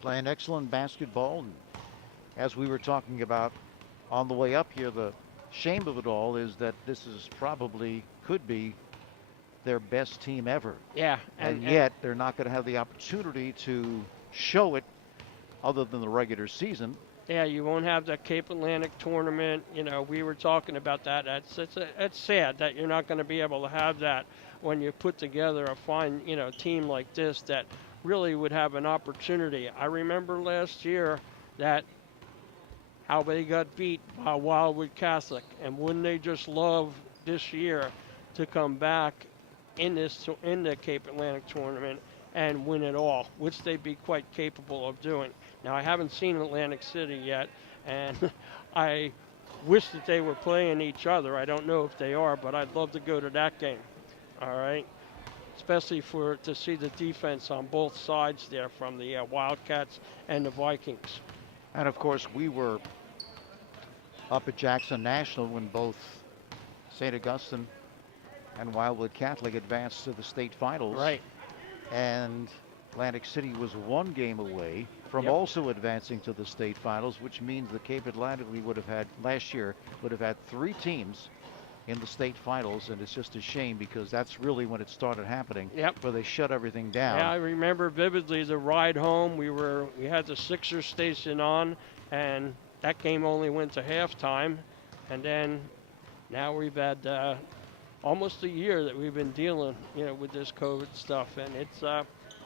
Playing excellent basketball. And as we were talking about on the way up here, the shame of it all is that this is could be their best team ever. Yeah. And yet they're not going to have the opportunity to show it other than the regular season. Yeah, you won't have the Cape Atlantic tournament. We were talking about that. It's sad that you're not going to be able to have that when you put together a fine, team like this that really would have an opportunity. I remember last year that how they got beat by Wildwood Catholic, and wouldn't they just love this year to come back in the Cape Atlantic tournament and win it all, which they'd be quite capable of doing. Now I haven't seen Atlantic City yet, and I wish that they were playing each other. I don't know if they are, but I'd love to go to that game. All right, especially to see the defense on both sides there from the Wildcats and the Vikings. And of course, we were up at Jackson National when both St. Augustine and Wildwood Catholic advanced to the state finals. Right. And Atlantic City was one game away from also advancing to the state finals, which means the Cape Atlantic would have had last year would have had 3 teams in the state finals, and it's just a shame because that's really when it started happening. Yep. Where they shut everything down. Yeah, I remember vividly the ride home. We had the Sixers station on, and that game only went to halftime, and then now we've had almost a year that we've been dealing, with this COVID stuff, and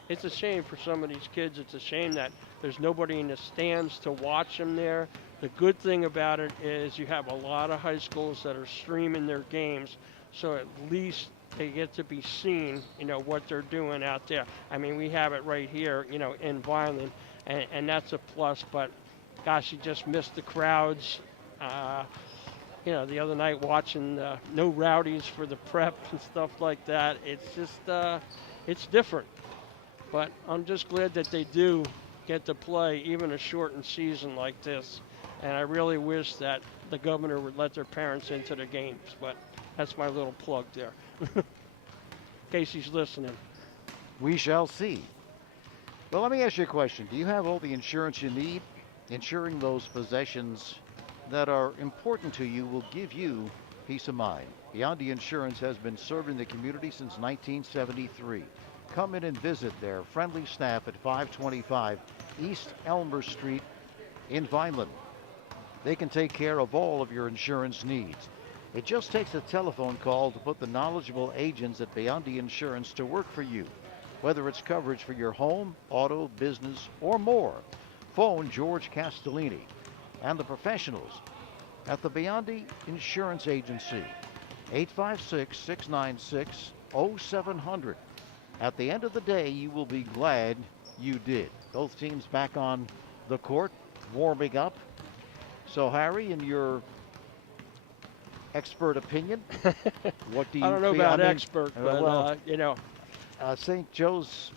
it's a shame for some of these kids. It's a shame that there's nobody in the stands to watch them there. The good thing about it is you have a lot of high schools that are streaming their games, so at least they get to be seen, what they're doing out there. I mean, we have it right here, in Vineland, and that's a plus, but gosh, you just missed the crowds. The other night watching no rowdies for the prep and stuff like that. It's just, it's different. But I'm just glad that they do get to play even a shortened season like this. And I really wish that the governor would let their parents into the games. But that's my little plug there. In case he's listening. We shall see. Well, let me ask you a question. Do you have all the insurance you need? Insuring those possessions that are important to you will give you peace of mind. Beyond Insurance has been serving the community since 1973. Come in and visit their friendly staff at 525 East Elmer Street in Vineland. They can take care of all of your insurance needs. It just takes a telephone call to put the knowledgeable agents at Beyond Insurance to work for you. Whether it's coverage for your home, auto, business, or more, phone George Castellini and the professionals at the Beyond Insurance Agency, 856-696-0700. At the end of the day, you will be glad you did. Both teams back on the court, warming up. So, Harry, in your expert opinion, what do you I don't know feel? about expert, but, St. Joe's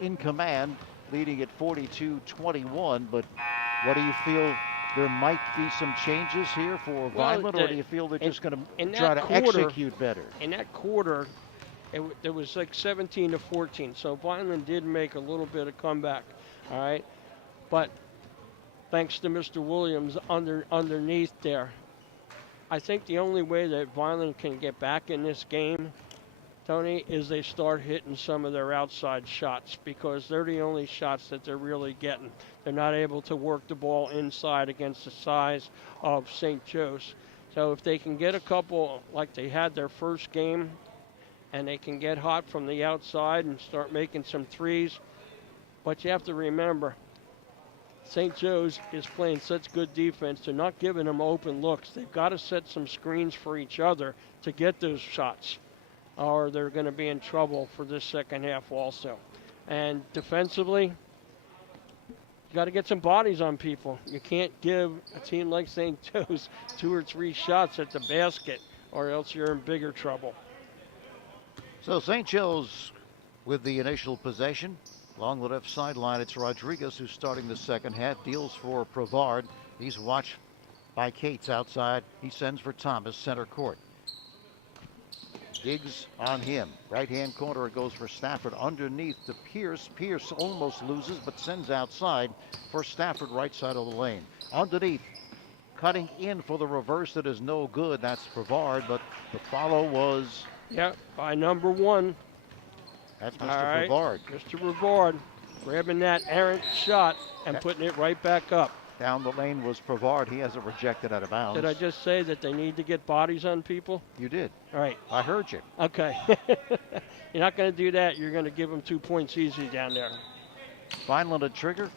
in command, leading at 42-21, but what do you feel? There might be some changes here for Vineland, or do you feel they're just going to try to execute better? In that quarter, it was like 17-14, so Vineland did make a little bit of comeback, all right? But thanks to Mr. Williams underneath there, I think the only way that Vineland can get back in this game, Tony, is they start hitting some of their outside shots, because they're the only shots that they're really getting. They're not able to work the ball inside against the size of St. Joe's. So if they can get a couple like they had their first game, and they can get hot from the outside and start making some threes. But you have to remember, St. Joe's is playing such good defense. They're not giving them open looks. They've got to set some screens for each other to get those shots, or they're going to be in trouble for this second half also. And defensively, you got to get some bodies on people. You can't give a team like St. Joe's 2 or 3 shots at the basket, or else you're in bigger trouble. So St. Joe's with the initial possession. Along the left sideline, it's Rodriguez who's starting the second half. Deals for Prevard. He's watched by Cates outside. He sends for Thomas, center court. Diggs on him. Right-hand corner, it goes for Stafford underneath to Pierce. Pierce almost loses, but sends outside for Stafford, right side of the lane. Underneath, cutting in for the reverse that is no good. That's Prevard, but the follow was... Yeah, by number 1. That's Mr. Prevard. Mr. Prevard grabbing that errant shot and putting it right back up. Down the lane was Prevard. He has it rejected out of bounds. Did I just say that they need to get bodies on people? You did. All right. I heard you. Okay. You're not going to do that. You're going to give them 2 points easy down there. Vineland a trigger.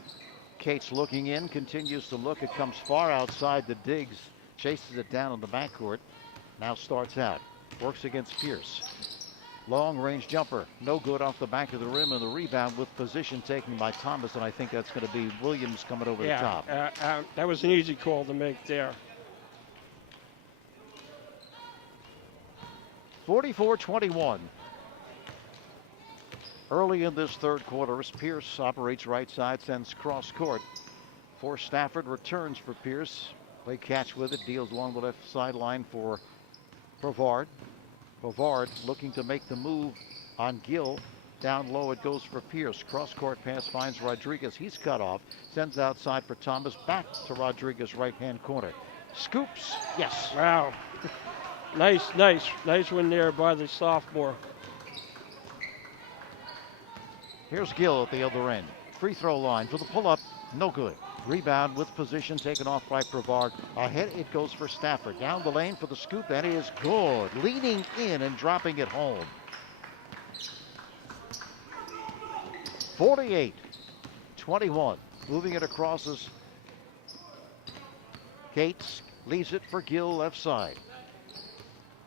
Cates looking in, continues to look. It comes far outside the Diggs. Chases it down in the backcourt. Now starts out. Works against Pierce. Long range jumper. No good off the back of the rim, and the rebound with position taken by Thomas. And I think that's going to be Williams coming over the top. That was an easy call to make there. 44-21. Early in this third quarter, as Pierce operates right side, sends cross court. For Stafford, returns for Pierce. Play catch with it, deals along the left sideline for Brevard. Brevard looking to make the move on Gill. Down low it goes for Pierce. Cross court pass finds Rodriguez. He's cut off. Sends outside for Thomas. Back to Rodriguez, right hand corner. Scoops. Yes. Wow. Nice one there by the sophomore. Here's Gill at the other end. Free throw line for the pull-up. No good. Rebound with position taken off by Brevard. Ahead it goes for Stafford. Down the lane for the scoop. That is good. Leaning in and dropping it home. 48-21. Moving it across as Cates leaves it for Gill left side.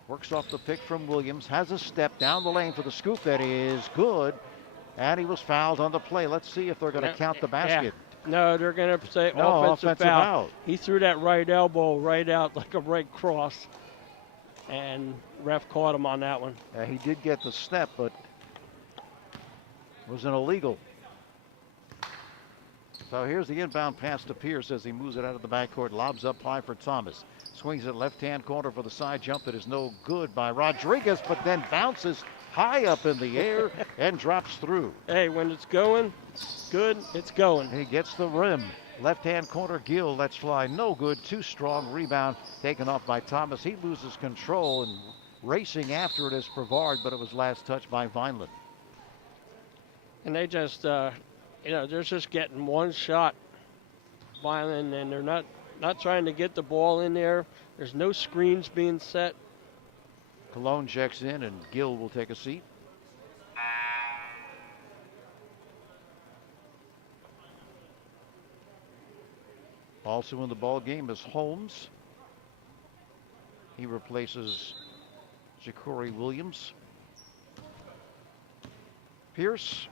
Works off the pick from Williams. Has a step down the lane for the scoop. That is good. And he was fouled on the play. Let's see if they're going to count the basket. Yeah. No, they're going to say offensive foul. He threw that right elbow right out like a right cross. And ref caught him on that one. He did get the step, but it was an illegal. So here's the inbound pass to Pierce as he moves it out of the backcourt. Lobs up high for Thomas. Swings it left-hand corner for the side jump that is no good by Rodriguez, but then bounces high up in the air and drops through. Hey, when it's going good, it's going. He gets the rim. Left-hand corner, Gill lets fly. No good. Too strong. Rebound taken off by Thomas. He loses control and racing after it is Brevard, but it was last touched by Vineland. And they just, they're just getting one shot, Vineland, and they're not trying to get the ball in there. There's no screens being set. Cologne checks in, and Gill will take a seat. Also in the ball game is Holmes. He replaces Ja'Cory Williams. Pierce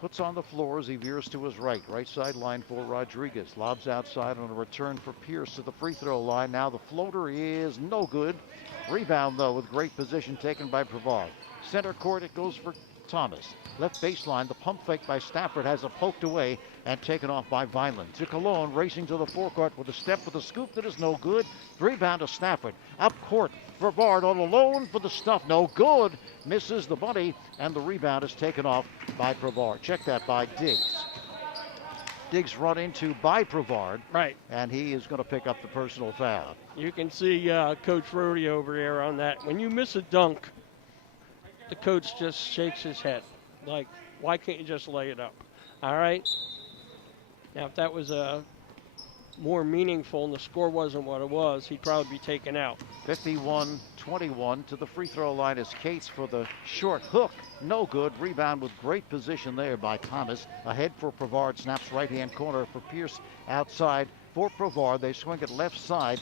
puts on the floor as he veers to his right. Right sideline for Rodriguez. Lobs outside on a return for Pierce to the free throw line. Now the floater is no good. Rebound, though, with great position taken by Brevard. Center court, it goes for Thomas. Left baseline, the pump fake by Stafford has it poked away and taken off by Vineland. To Cologne, racing to the forecourt with a step with a scoop that is no good. Rebound to Stafford. Up court, Brevard all alone for the stuff. No good. Misses the bunny, and the rebound is taken off by Brevard. Check that by Diggs. Diggs run into by Brevard. Right. And he is going to pick up the personal foul. You can see Coach Rody over there on that. When you miss a dunk, the coach just shakes his head. Like, why can't you just lay it up? All right? Now, if that was more meaningful and the score wasn't what it was, he'd probably be taken out. 51-21 to the free throw line is Cates for the short hook. No good. Rebound with great position there by Thomas. Ahead for Brevard. Snaps right-hand corner for Pierce. Outside for Brevard. They swing it left side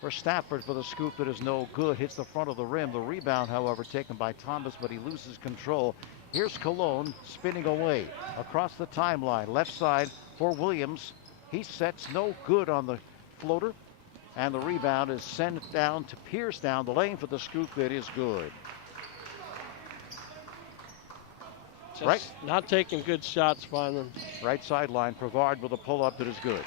for Stafford for the scoop that is no good. Hits the front of the rim. The rebound, however, taken by Thomas, but he loses control. Here's Cologne spinning away across the timeline. Left side for Williams. He sets no good on the floater. And the rebound is sent down to Pierce down the lane for the scoop that is good. Just right. Not taking good shots, Vineland. Right sideline, Brevard with a pull-up that is good.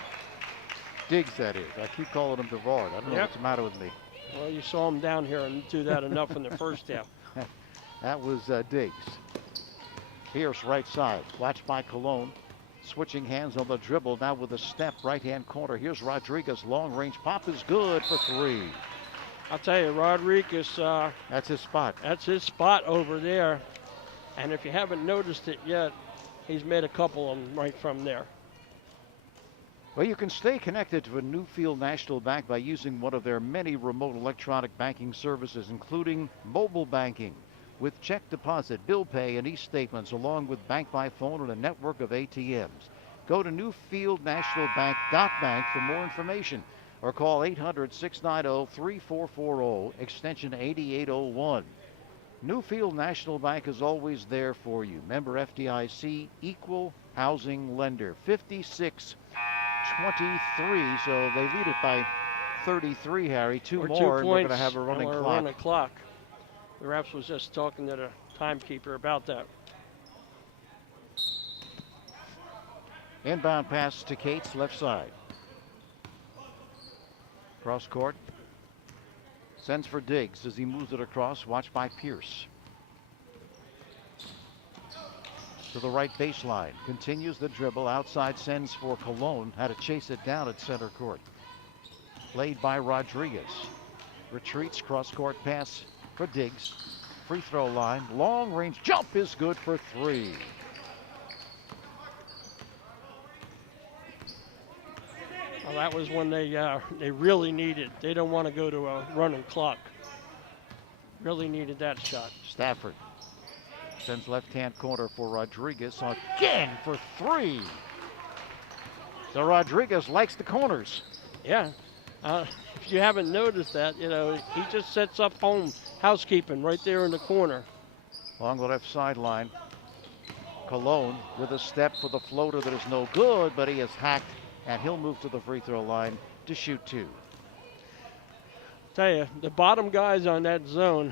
Diggs, that is. I keep calling him Brevard. I don't know what's the matter with me. Well, you saw him down here and do that enough in the first half. That was Diggs. Pierce right side. Watched by Cologne. Switching hands on the dribble now with a step right-hand corner. Here's Rodriguez. Long range pop is good for three. I'll tell you, Rodriguez. That's his spot. That's his spot over there. And if you haven't noticed it yet, he's made a couple of them right from there. Well, you can stay connected to a Newfield National Bank by using one of their many remote electronic banking services, including mobile banking with check deposit, bill pay, and e-statements, along with bank by phone and a network of ATMs. Go to newfieldnationalbank.bank for more information or call 800-690-3440, extension 8801. Newfield National Bank is always there for you. Member FDIC, equal housing lender. 56-23, so they lead it by 33, Harry. Two Or more, and we're going to points, have a running and we're clock. running clock. The refs was just talking to the timekeeper about that. Inbound pass to Cates, left side. Cross court. Sends for Diggs as he moves it across, watched by Pierce. To the right baseline. Continues the dribble. Outside sends for Cologne. Had to chase it down at center court. Played by Rodriguez. Retreats, cross court pass for Diggs. Free throw line. Long range jump is good for three. Well, that was when they really needed. They don't want to go to a running clock. Really needed that shot. Stafford sends left-hand corner for Rodriguez again for three. So Rodriguez likes the corners. Yeah. If you haven't noticed that, he just sets up home housekeeping right there in the corner. Along the left sideline, Cologne with a step for the floater that is no good, but he is hacked, and he'll move to the free throw line to shoot two. Tell you, the bottom guys on that zone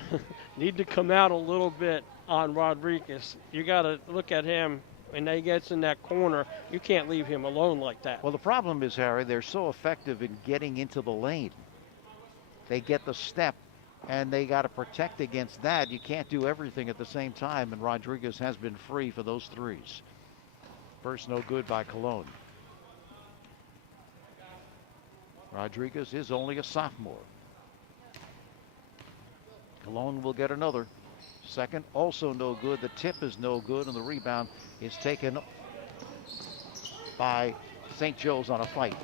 need to come out a little bit on Rodriguez. You got to look at him when he gets in that corner. You can't leave him alone like that. Well, the problem is, Harry, they're so effective in getting into the lane. They get the step, and they got to protect against that. You can't do everything at the same time, and Rodriguez has been free for those threes. First no good by Cologne. Rodriguez is only a sophomore. Cologne will get another. Second, also no good. The tip is no good, and the rebound is taken by St. Joe's on a fight.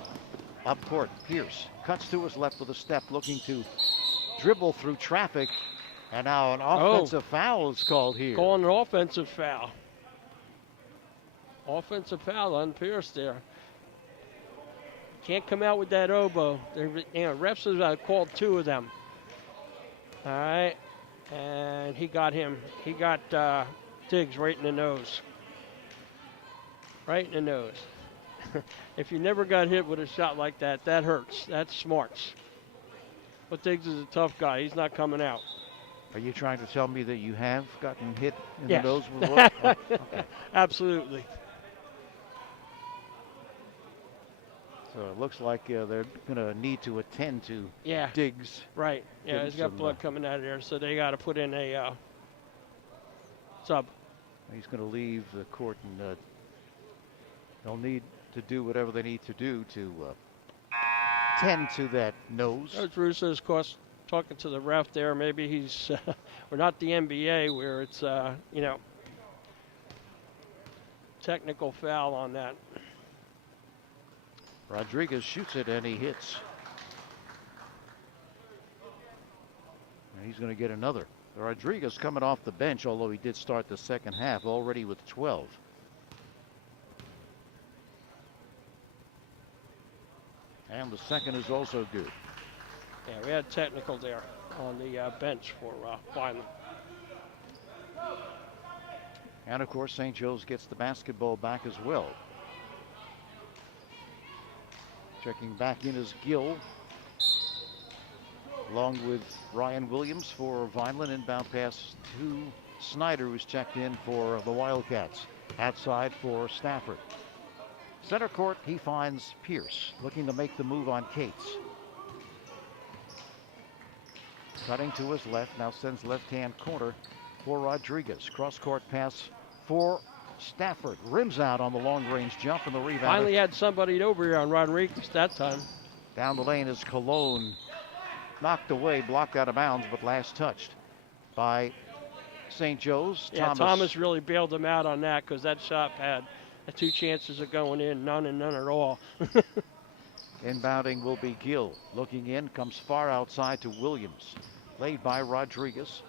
Up court, Pierce cuts to his left with a step, looking to dribble through traffic, and now an offensive foul is called here. Calling an offensive foul. Offensive foul on Pierce there. Can't come out with that elbow. Refs have called two of them. All right, and he got him. He got Diggs right in the nose. Right in the nose. If you never got hit with a shot like that, that hurts. That smarts. But Diggs is a tough guy. He's not coming out. Are you trying to tell me that you have gotten hit in Yes. the nose with what? Oh, okay. Absolutely. So it looks like they're going to need to attend to Yeah. Diggs. Right. Yeah, Getting he's got some, blood coming out of there, so they got to put in a sub. He's going to leave the court, and they'll need to do whatever they need to do to tend to that nose. Coach Russo's, of course, talking to the ref there. Maybe he's, we're not the NBA where it's, technical foul on that. Rodriguez shoots it, and he hits. And he's going to get another. Rodriguez coming off the bench, although he did start the second half already with 12. And the second is also good. Yeah, we had technical there on the bench for Vineland. And of course, St. Joe's gets the basketball back as well. Checking back in is Gill, along with Ryan Williams for Vineland. Inbound pass to Snyder, who's checked in for the Wildcats. Outside for Stafford. Center court, he finds Pierce, looking to make the move on Cates. Cutting to his left, now sends left-hand corner for Rodriguez. Cross-court pass for Stafford. Rims out on the long-range jump, and the rebound. Finally had somebody over here on Rodriguez that time. Down the lane is Cologne. Knocked away, blocked out of bounds, but last touched by St. Joe's. Yeah, Thomas really bailed him out on that because that shot had two chances of going in, none and none at all. Inbounding will be Gill. Looking in, comes far outside to Williams. Played by Rodriguez.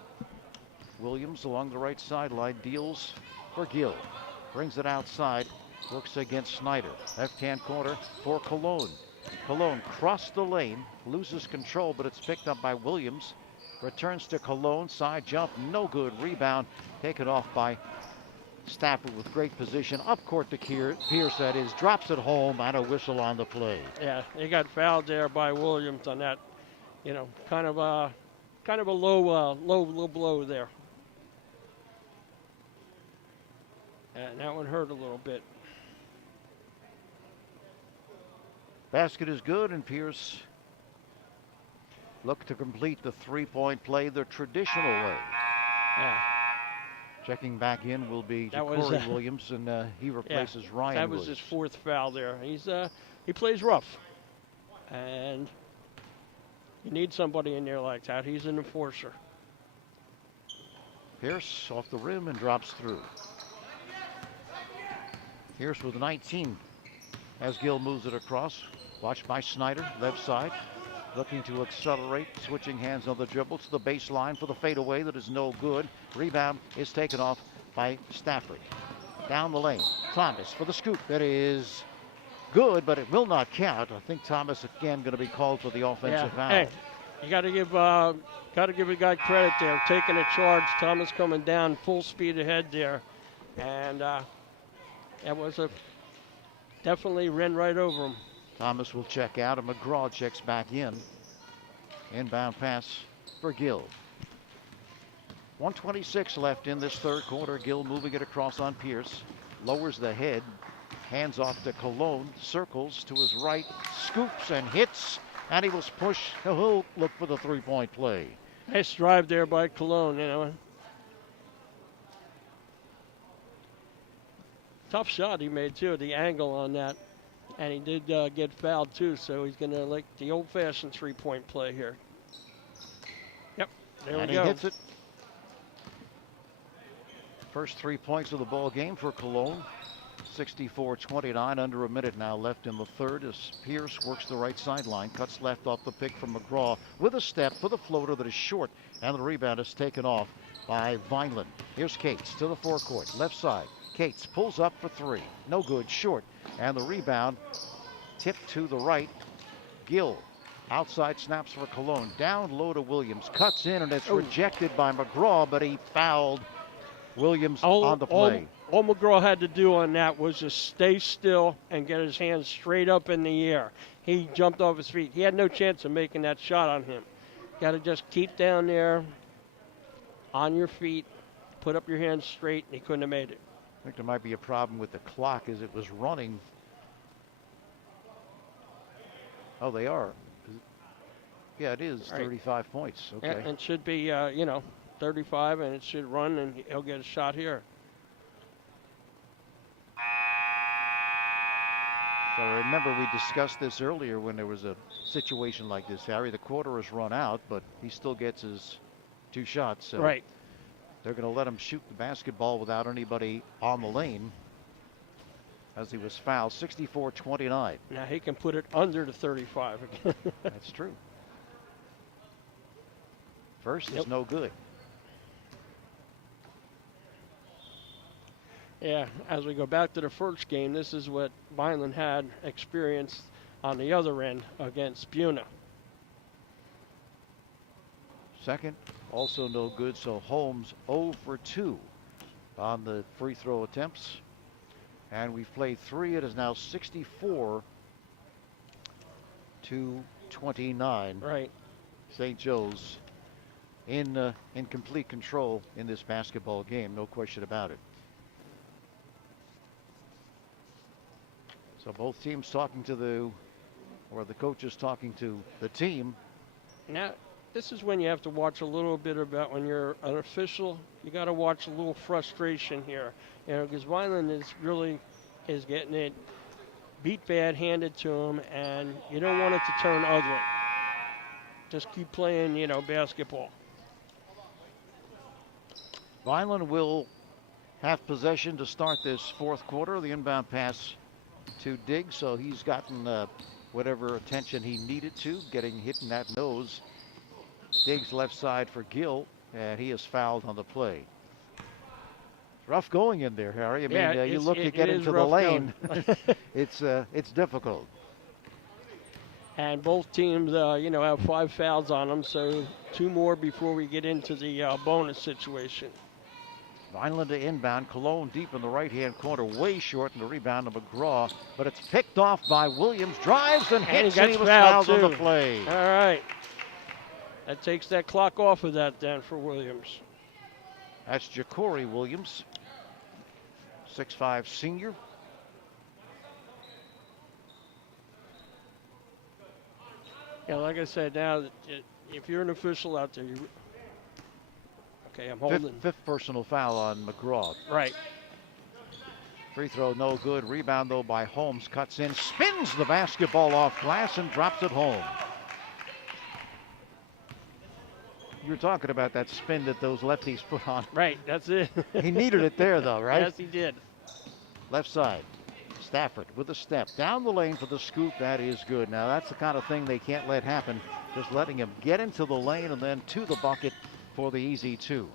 Williams along the right sideline deals for Gill. Brings it outside Looks against Snyder. Left-hand corner for Cologne. Cologne crossed the lane, loses control, but it's picked up by Williams. Returns to Cologne, side jump, no good. Rebound taken off by Stafford with great position. Up court to Pierce, that is, drops it home, and a whistle on the play. Yeah, he got fouled there by Williams on that, kind of a low blow there. And that one hurt a little bit. Basket is good, and Pierce look to complete the three-point play the traditional way. Yeah. Checking back in will be Corey Williams, and he replaces Ryan That was Williams. his fourth foul there. He plays rough, and you need somebody in there like that. He's an enforcer. Pierce off the rim and drops through. Pierce with 19 as Gill moves it across. Watched by Snyder, left side. Looking to accelerate, switching hands on the dribble to the baseline for the fadeaway that is no good. Rebound is taken off by Stafford. Down the lane, Thomas for the scoop. That is good, but it will not count. I think Thomas again going to be called for the offensive foul. Hey, you got to give a guy credit there, taking a charge. Thomas coming down full speed ahead there, and that was definitely ran right over him. Thomas will check out, and McGraw checks back in. Inbound pass for Gill. 1:26 left in this third quarter. Gill moving it across on Pierce. Lowers the head. Hands off to Cologne. Circles to his right. Scoops and hits. And he was pushed. He'll look for the three-point play. Nice drive there by Cologne, Tough shot he made, too, the angle on that. And he did get fouled, too, so he's going to like the old-fashioned three-point play here. Yep, there we go. And he hits it. First 3 points of the ball game for Cologne. 64-29, under a minute now left in the third as Pierce works the right sideline, cuts left off the pick from McGraw with a step for the floater that is short, and the rebound is taken off by Vineland. Here's Cates to the forecourt, left side. Cates pulls up for three, no good, short, and the rebound tipped to the right. Gill outside snaps for Cologne, down low to Williams, cuts in, and it's rejected by McGraw, but he fouled Williams on the play. All McGraw had to do on that was just stay still and get his hands straight up in the air. He jumped off his feet. He had no chance of making that shot on him. Got to just keep down there on your feet, put up your hands straight, and he couldn't have made it. I think there might be a problem with the clock as it was running. Oh, they are. Yeah, it is 35 points. Okay. And it should be, 35, and it should run, and he'll get a shot here. So remember, we discussed this earlier when there was a situation like this, Harry. The quarter has run out, but he still gets his two shots. So right. They're going to let him shoot the basketball without anybody on the lane as he was fouled. 64-29. Now he can put it under the 35 again. That's true. First is no good. Yeah, as we go back to the first game, this is what Vineland had experienced on the other end against Buna. Second, also no good, so Holmes 0 for 2 on the free throw attempts. And we've played 3. It is now 64-29. Right. St. Joe's in complete control in this basketball game, no question about it. So both teams talking to the coaches talking to the team. Now, this is when you have to watch a little bit about when you're an official. You got to watch a little frustration here, because Vineland is getting it beat bad handed to him, and you don't want it to turn ugly. Just keep playing, basketball. Vineland will have possession to start this fourth quarter. The inbound pass to Diggs, so he's gotten whatever attention he needed to, getting hit in that nose. Diggs left side for Gill, and he is fouled on the play. Rough going in there, Harry. I mean, Yeah, you look to get it is into the rough lane. going. It's difficult. And both teams, have 5 fouls on them, so 2 more before we get into the bonus situation. Vineland to inbound. Cologne deep in the right-hand corner, way short in the rebound of McGraw, but it's picked off by Williams. Drives and hits, and he was fouled on the play. All right. That takes that clock off of that then for Williams. That's Ja'Cory Williams, 6'5" senior. Yeah, like I said, now, if you're an official out there, okay, I'm holding. Fifth personal foul on McGraw. Right. Free throw no good. Rebound though by Holmes. Cuts in, spins the basketball off glass and drops it home. You were talking about that spin that those lefties put on. Right, that's it. He needed it there though, right? Yes, he did. Left side. Stafford with a step down the lane for the scoop. That is good. Now that's the kind of thing they can't let happen. Just letting him get into the lane and then to the bucket for the easy 2.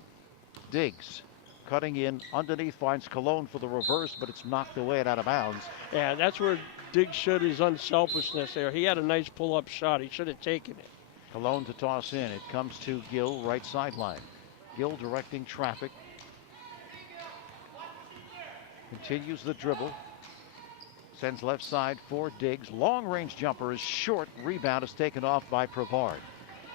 Diggs cutting in underneath, finds Cologne for the reverse, but it's knocked away and out of bounds. Yeah, that's where Diggs showed his unselfishness there. He had a nice pull-up shot. He should have taken it. Cologne to toss in. It comes to Gill, right sideline. Gill directing traffic. Continues the dribble. Sends left side for Diggs. Long range jumper is short. Rebound is taken off by Prevard.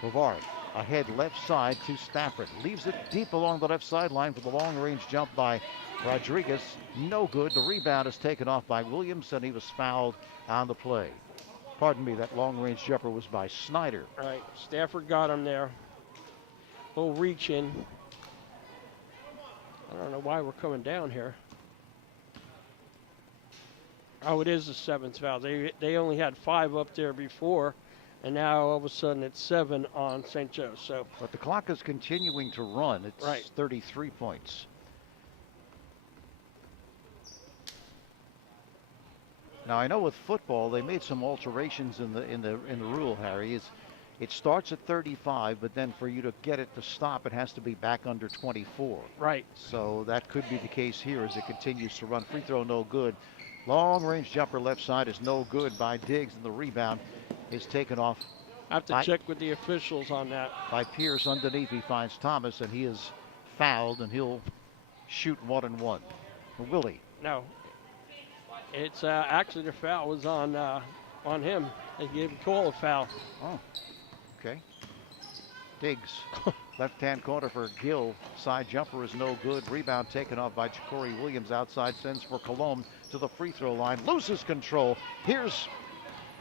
Prevard ahead left side to Stafford. Leaves it deep along the left sideline for the long range jump by Rodriguez. No good. The rebound is taken off by Williams, and he was fouled on the play. Pardon me, that long range jumper was by Snyder. All right, Stafford got him there. Little reach in. I don't know why we're coming down here. Oh, it is the 7th foul. They only had 5 up there before, and now all of a sudden it's 7 on St. Joe. So, but the clock is continuing to run. It's right. 33 points. Now I know with football they made some alterations in the rule, Harry. It starts at 35, but then for you to get it to stop, it has to be back under 24. Right. So that could be the case here as it continues to run. Free throw no good. Long range jumper left side is no good by Diggs, and the rebound is taken off. I have to check with the officials on that. By Pierce underneath, he finds Thomas, and he is fouled, and he'll shoot 1 and 1. Willie. No. It's actually the foul was on him. They gave Cole a foul. Oh, okay. Diggs, left-hand corner for Gill. Side jumper is no good. Rebound taken off by Ja'Cory Williams. Outside sends for Cologne to the free throw line. Loses control. Here's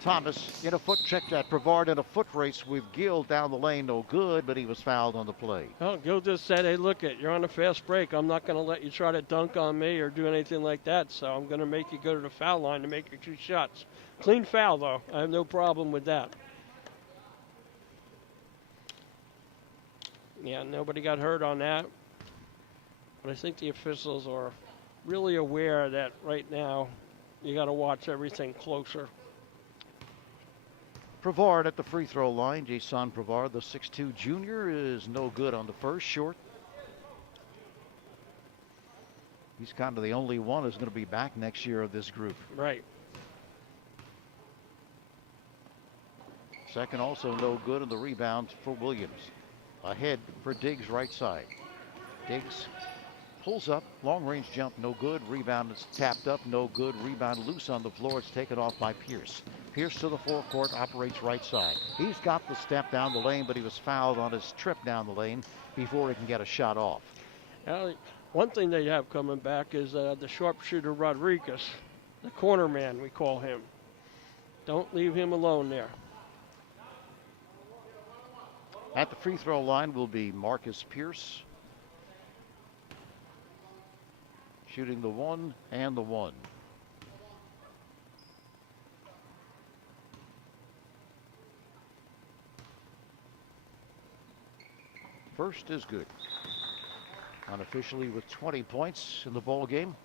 Thomas in a foot check that Prevard in a foot race with Gill down the lane. No good, but he was fouled on the play. Well, Gill just said, hey, look you're on a fast break. I'm not going to let you try to dunk on me or do anything like that, so I'm going to make you go to the foul line to make your 2 shots. Clean foul, though. I have no problem with that. Yeah, nobody got hurt on that. But I think the officials are really aware that right now you got to watch everything closer. Prevard at the free throw line. Jason Prevard, the 6'2 junior, is no good on the first, short. He's kind of the only one who's going to be back next year of this group. Right. Second also no good, and the rebound for Williams. Ahead for Diggs, right side. Diggs pulls up, long range jump, no good. Rebound is tapped up, no good. Rebound loose on the floor. It's taken off by Pierce. Pierce to the forecourt, operates right side. He's got the step down the lane, but he was fouled on his trip down the lane before he can get a shot off. One thing they have coming back is the sharpshooter Rodriguez, the corner man, we call him. Don't leave him alone there. At the free throw line will be Marcus Pierce. Shooting the 1 and the 1. First is good. Unofficially with 20 points in the ball game.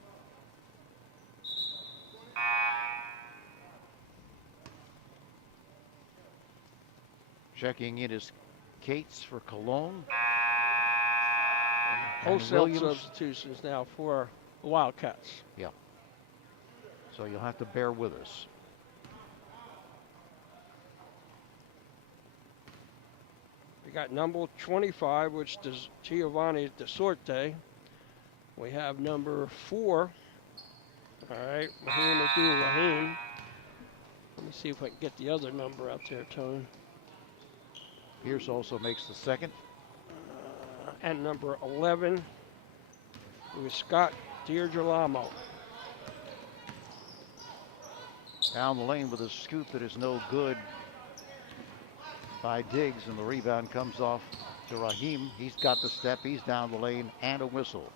Checking in is Cates for Cologne. And wholesale Williams, substitutions now for the Wildcats. yeah. So you'll have to bear with us. We got number 25, which is Giovanni De Sorte. We have number 4. All right, Raheem Abdul-Rahim. Let me see if I can get the other number out there, Tony. Pierce also makes the second. And number 11 was Scott Deirdrelamo. Down the lane with a scoop that is no good by Diggs, and the rebound comes off to Raheem. He's got the step, he's down the lane, and a whistle.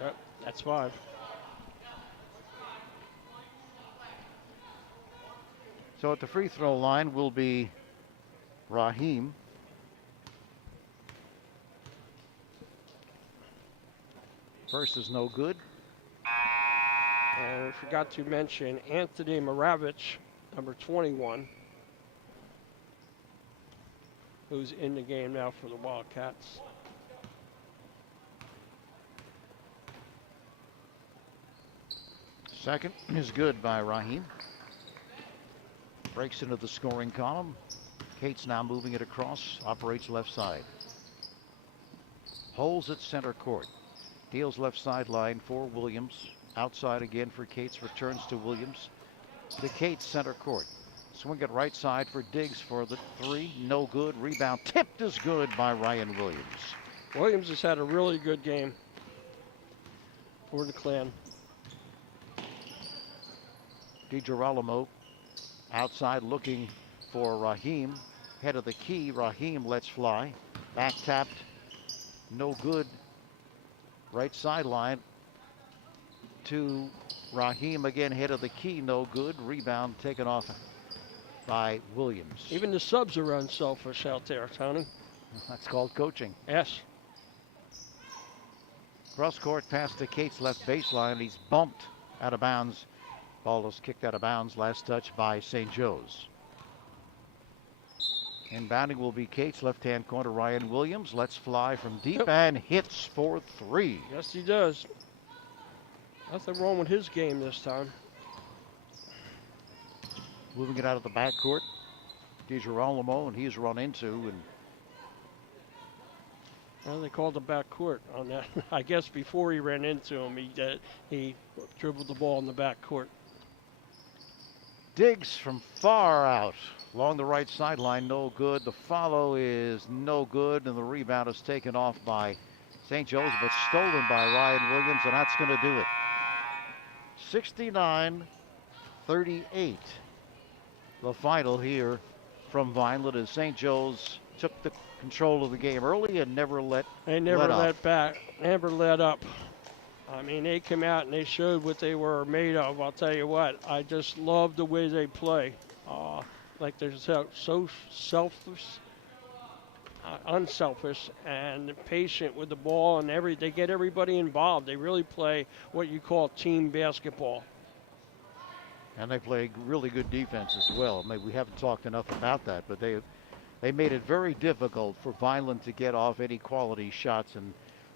Yep, that's 5. So at the free throw line will be Raheem. First is no good. And we forgot to mention Anthony Moravich, number 21, who's in the game now for the Wildcats. Second is good by Raheem. Breaks into the scoring column. Cates now moving it across, operates left side. Holds at center court. Deals left sideline for Williams. Outside again for Cates, returns to Williams. To Cates, center court. Swing it right side for Diggs for the 3. No good. Rebound tipped is good by Ryan Williams. Williams has had a really good game for the Clan. DiGirolamo outside looking for Raheem. Head of the key. Raheem lets fly. Back tapped. No good. Right sideline to Raheem again. Head of the key. No good. Rebound taken off by Williams. Even the subs are unselfish out there, Tony. That's called coaching. Yes. Cross court pass to Cates left baseline. He's bumped out of bounds. Ball was kicked out of bounds. Last touch by St. Joe's. Inbounding will be Cates, left-hand corner. Ryan Williams lets fly from deep and hits for 3. Yes, he does. Nothing wrong with his game this time. Moving it out of the backcourt. DiGirolamo, and he's run into. And well, they called the back court on that. I guess before he ran into him, he dribbled the ball in the back court. Diggs from far out along the right sideline, no good. The follow is no good, and the rebound is taken off by St. Joe's, but stolen by Ryan Williams, and that's going to do it. 69-38. The final here from Vineland as St. Joe's took the control of the game early and never let never let up. I mean, they came out and they showed what they were made of. I'll tell you what, I just love the way they play. Like they're so selfless, unselfish, and patient with the ball, and they get everybody involved. They really play what you call team basketball. And they play really good defense as well. Maybe we haven't talked enough about that, but they made it very difficult for Vineland to get off any quality shots, and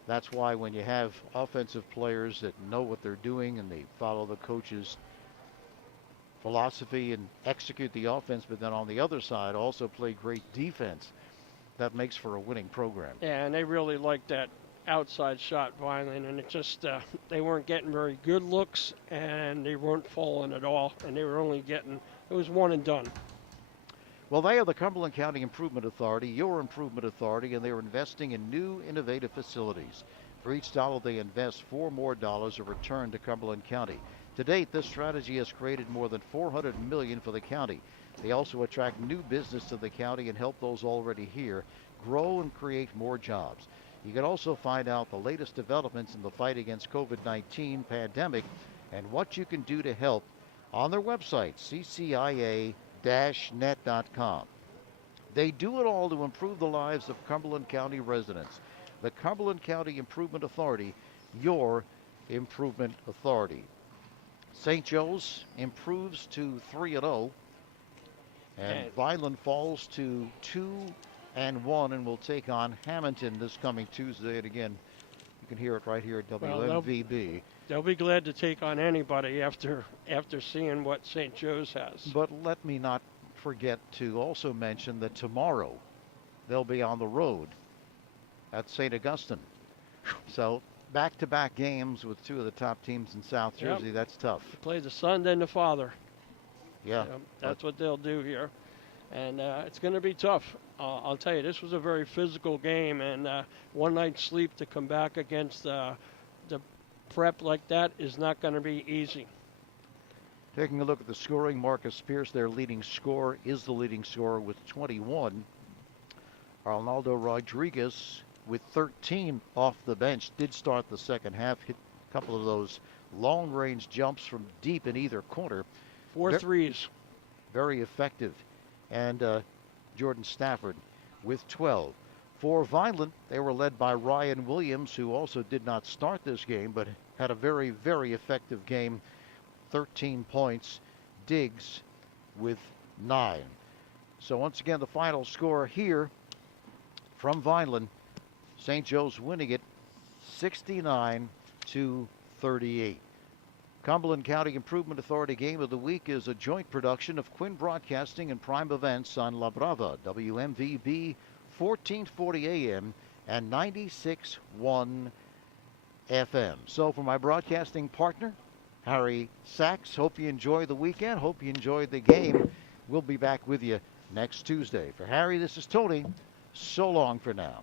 that's why when you have offensive players that know what they're doing and they follow the coach's philosophy and execute the offense, but then on the other side also play great defense, that makes for a winning program. Yeah, and they really liked that outside shot, Vineland, and it just they weren't getting very good looks, and they weren't falling at all, and they were only getting, it was one and done. Well, they are the Cumberland County Improvement Authority, your improvement authority, and they're investing in new, innovative facilities. For each dollar they invest, 4 more dollars are returned to Cumberland County. To date, this strategy has created more than $400 million for the county. They also attract new business to the county and help those already here grow and create more jobs. You can also find out the latest developments in the fight against COVID-19 pandemic and what you can do to help on their website, ccia-net.com. They do it all to improve the lives of Cumberland County residents. The Cumberland County Improvement Authority, your improvement authority. St. Joe's improves to 3-0, and Vineland falls to 6-1 and will take on Hamilton this coming Tuesday. And again, you can hear it right here at Well, WMVB. they'll be glad to take on anybody after seeing what St. Joe's has. But let me not forget to also mention that tomorrow they'll be on the road at St. Augustine. So back-to-back games with two of the top teams in South Jersey. Yep. That's tough. Play the son, then the father. Yeah. That's what they'll do here. And it's going to be tough. I'll tell you, this was a very physical game, and one night's sleep to come back against the prep like that is not going to be easy. Taking a look at the scoring, Marcus Pierce, their leading scorer, is the leading scorer with 21. Arnaldo Rodriguez with 13 off the bench did start the second half, hit a couple of those long-range jumps from deep in either corner. 4 threes. Very effective. And Jordan Stafford with 12. For Vineland, they were led by Ryan Williams, who also did not start this game, but had a very, very effective game. 13 points. Diggs with 9. So once again, the final score here from Vineland, St. Joe's winning it 69-38. Cumberland County Improvement Authority Game of the Week is a joint production of Quinn Broadcasting and Prime Events on La Brava, WMVB 1440 AM and 96.1 FM. So for my broadcasting partner, Harry Sachs, hope you enjoy the weekend. Hope you enjoyed the game. We'll be back with you next Tuesday. For Harry, this is Tony. So long for now.